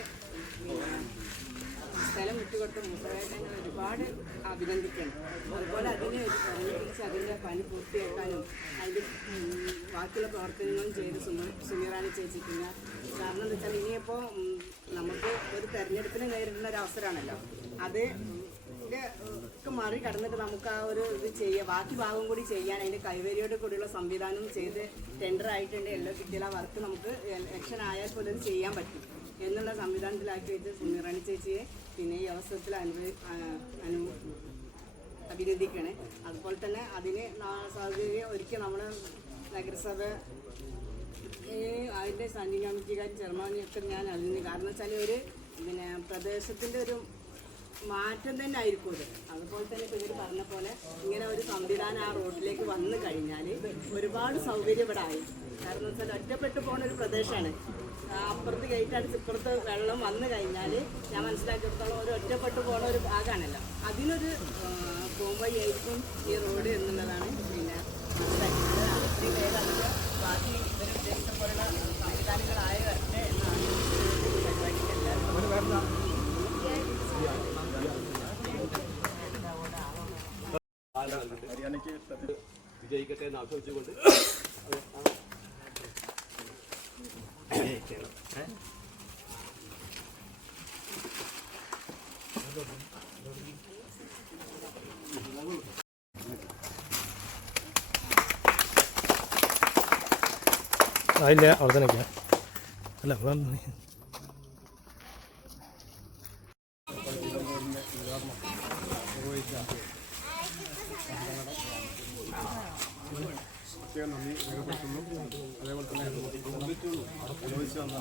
സ്ഥലം വിട്ടുകൊടുത്ത മൂസവേട്ടനെ ഒരുപാട് അഭിനന്ദിക്കണം. അതുപോലെ അതിനെ അനുസരിച്ച് അതിൻ്റെ പണി പൂർത്തിയാക്കാനും അതിൻ്റെ ബാക്കിയുള്ള പ്രവർത്തനങ്ങളും ചെയ്ത് സുമീറാണി ചേച്ചിക്കില്ല. കാരണം എന്താ വെച്ചാൽ ഇനിയിപ്പോൾ നമുക്ക് ഒരു തെരഞ്ഞെടുപ്പിനെ നേരിടുന്ന ഒരു അവസരമാണല്ലോ. അത് ഒക്കെ മറികടന്നിട്ട് നമുക്ക് ആ ഒരു ഇത് ചെയ്യുക, ബാക്കി ഭാഗം കൂടി ചെയ്യാൻ അതിൻ്റെ കൈവരിയോട് കൂടിയുള്ള സംവിധാനം ചെയ്ത് ടെൻഡർ ആയിട്ടുണ്ട്. എല്ലാം കിട്ടിയാൽ ആ വർക്ക് നമുക്ക് ഇലക്ഷൻ ആയാൽ പോലും അത് ചെയ്യാൻ പറ്റും എന്നുള്ള സംവിധാനത്തിലാക്കി വെച്ച് സുമീറാണി ചേച്ചിയെ പിന്നെ ഈ അവസരത്തിൽ അഭിനന്ദിക്കണേ. അതുപോലെ തന്നെ അതിന് സൗകര്യം ഒരുക്കി നമ്മൾ നഗരസഭ അതിൻ്റെ സ്റ്റാൻഡിംഗ് കമ്മിറ്റിക്കാർ ചെയർമാനെയൊക്കെ ഞാൻ അറിഞ്ഞു. കാരണം വെച്ചാൽ ഒരു പിന്നെ പ്രദേശത്തിൻ്റെ ഒരു മാറ്റം തന്നെ ആയിരിക്കും അത്. അതുപോലെ തന്നെ ഇപ്പോൾ ഇവർ പറഞ്ഞ പോലെ ഇങ്ങനെ ഒരു സംവിധാനം ആ റോഡിലേക്ക് വന്നു കഴിഞ്ഞാൽ ഒരുപാട് സൗകര്യം ഇവിടെ ആയി. കാരണം വെച്ചാൽ ഒറ്റപ്പെട്ടു പോകുന്ന ഒരു പ്രദേശമാണ്. അപ്പുറത്ത് ഗേറ്റ് അടിച്ച് ഇപ്പുറത്ത് വെള്ളം വന്നു കഴിഞ്ഞാൽ ഞാൻ മനസ്സിലാക്കിയെടുത്തോളം ഒരു ഒറ്റപ്പെട്ടു പോകുന്ന ഒരു ഭാഗമാണല്ലോ. അതിനൊരു പോകുമ്പോഴായിരിക്കും ഈ റോഡ് എന്നുള്ളതാണ് പിന്നെ മനസ്സിലാക്കിയത്. അത്രയും വേഗം അതിന് ബാക്കി ഇവർ ഉദ്ദേശിച്ച പോലുള്ള സംവിധാനങ്ങളായ വരട്ടെ എന്നാണ് പരിപാടിക്ക് എല്ലാവരും വിജയിക്കട്ടെ എന്ന് ആശംസിച്ചുകൊണ്ട് ഇല്ല അവിടെ തന്നെ നിൽക്കാം. അല്ല അതാണ് പ്രത്യേകം നന്ദി രേഖപ്പെടുത്തുന്നു. അതേപോലെ തന്നെ അനുവദിച്ചു വന്ന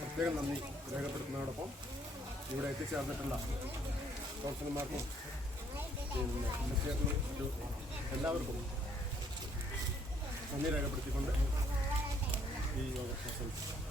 പ്രത്യേകം നന്ദി രേഖപ്പെടുത്തുന്നതോടൊപ്പം ഇവിടെ എത്തിച്ചേർന്നിട്ടുള്ള കൗൺസിലർമാർക്കും പിന്നെ നിശ്ചയത്തിനും എല്ലാവർക്കും നന്ദി രേഖപ്പെടുത്തിക്കൊണ്ട് ഈ യോഗം അവസാനിപ്പിക്കും.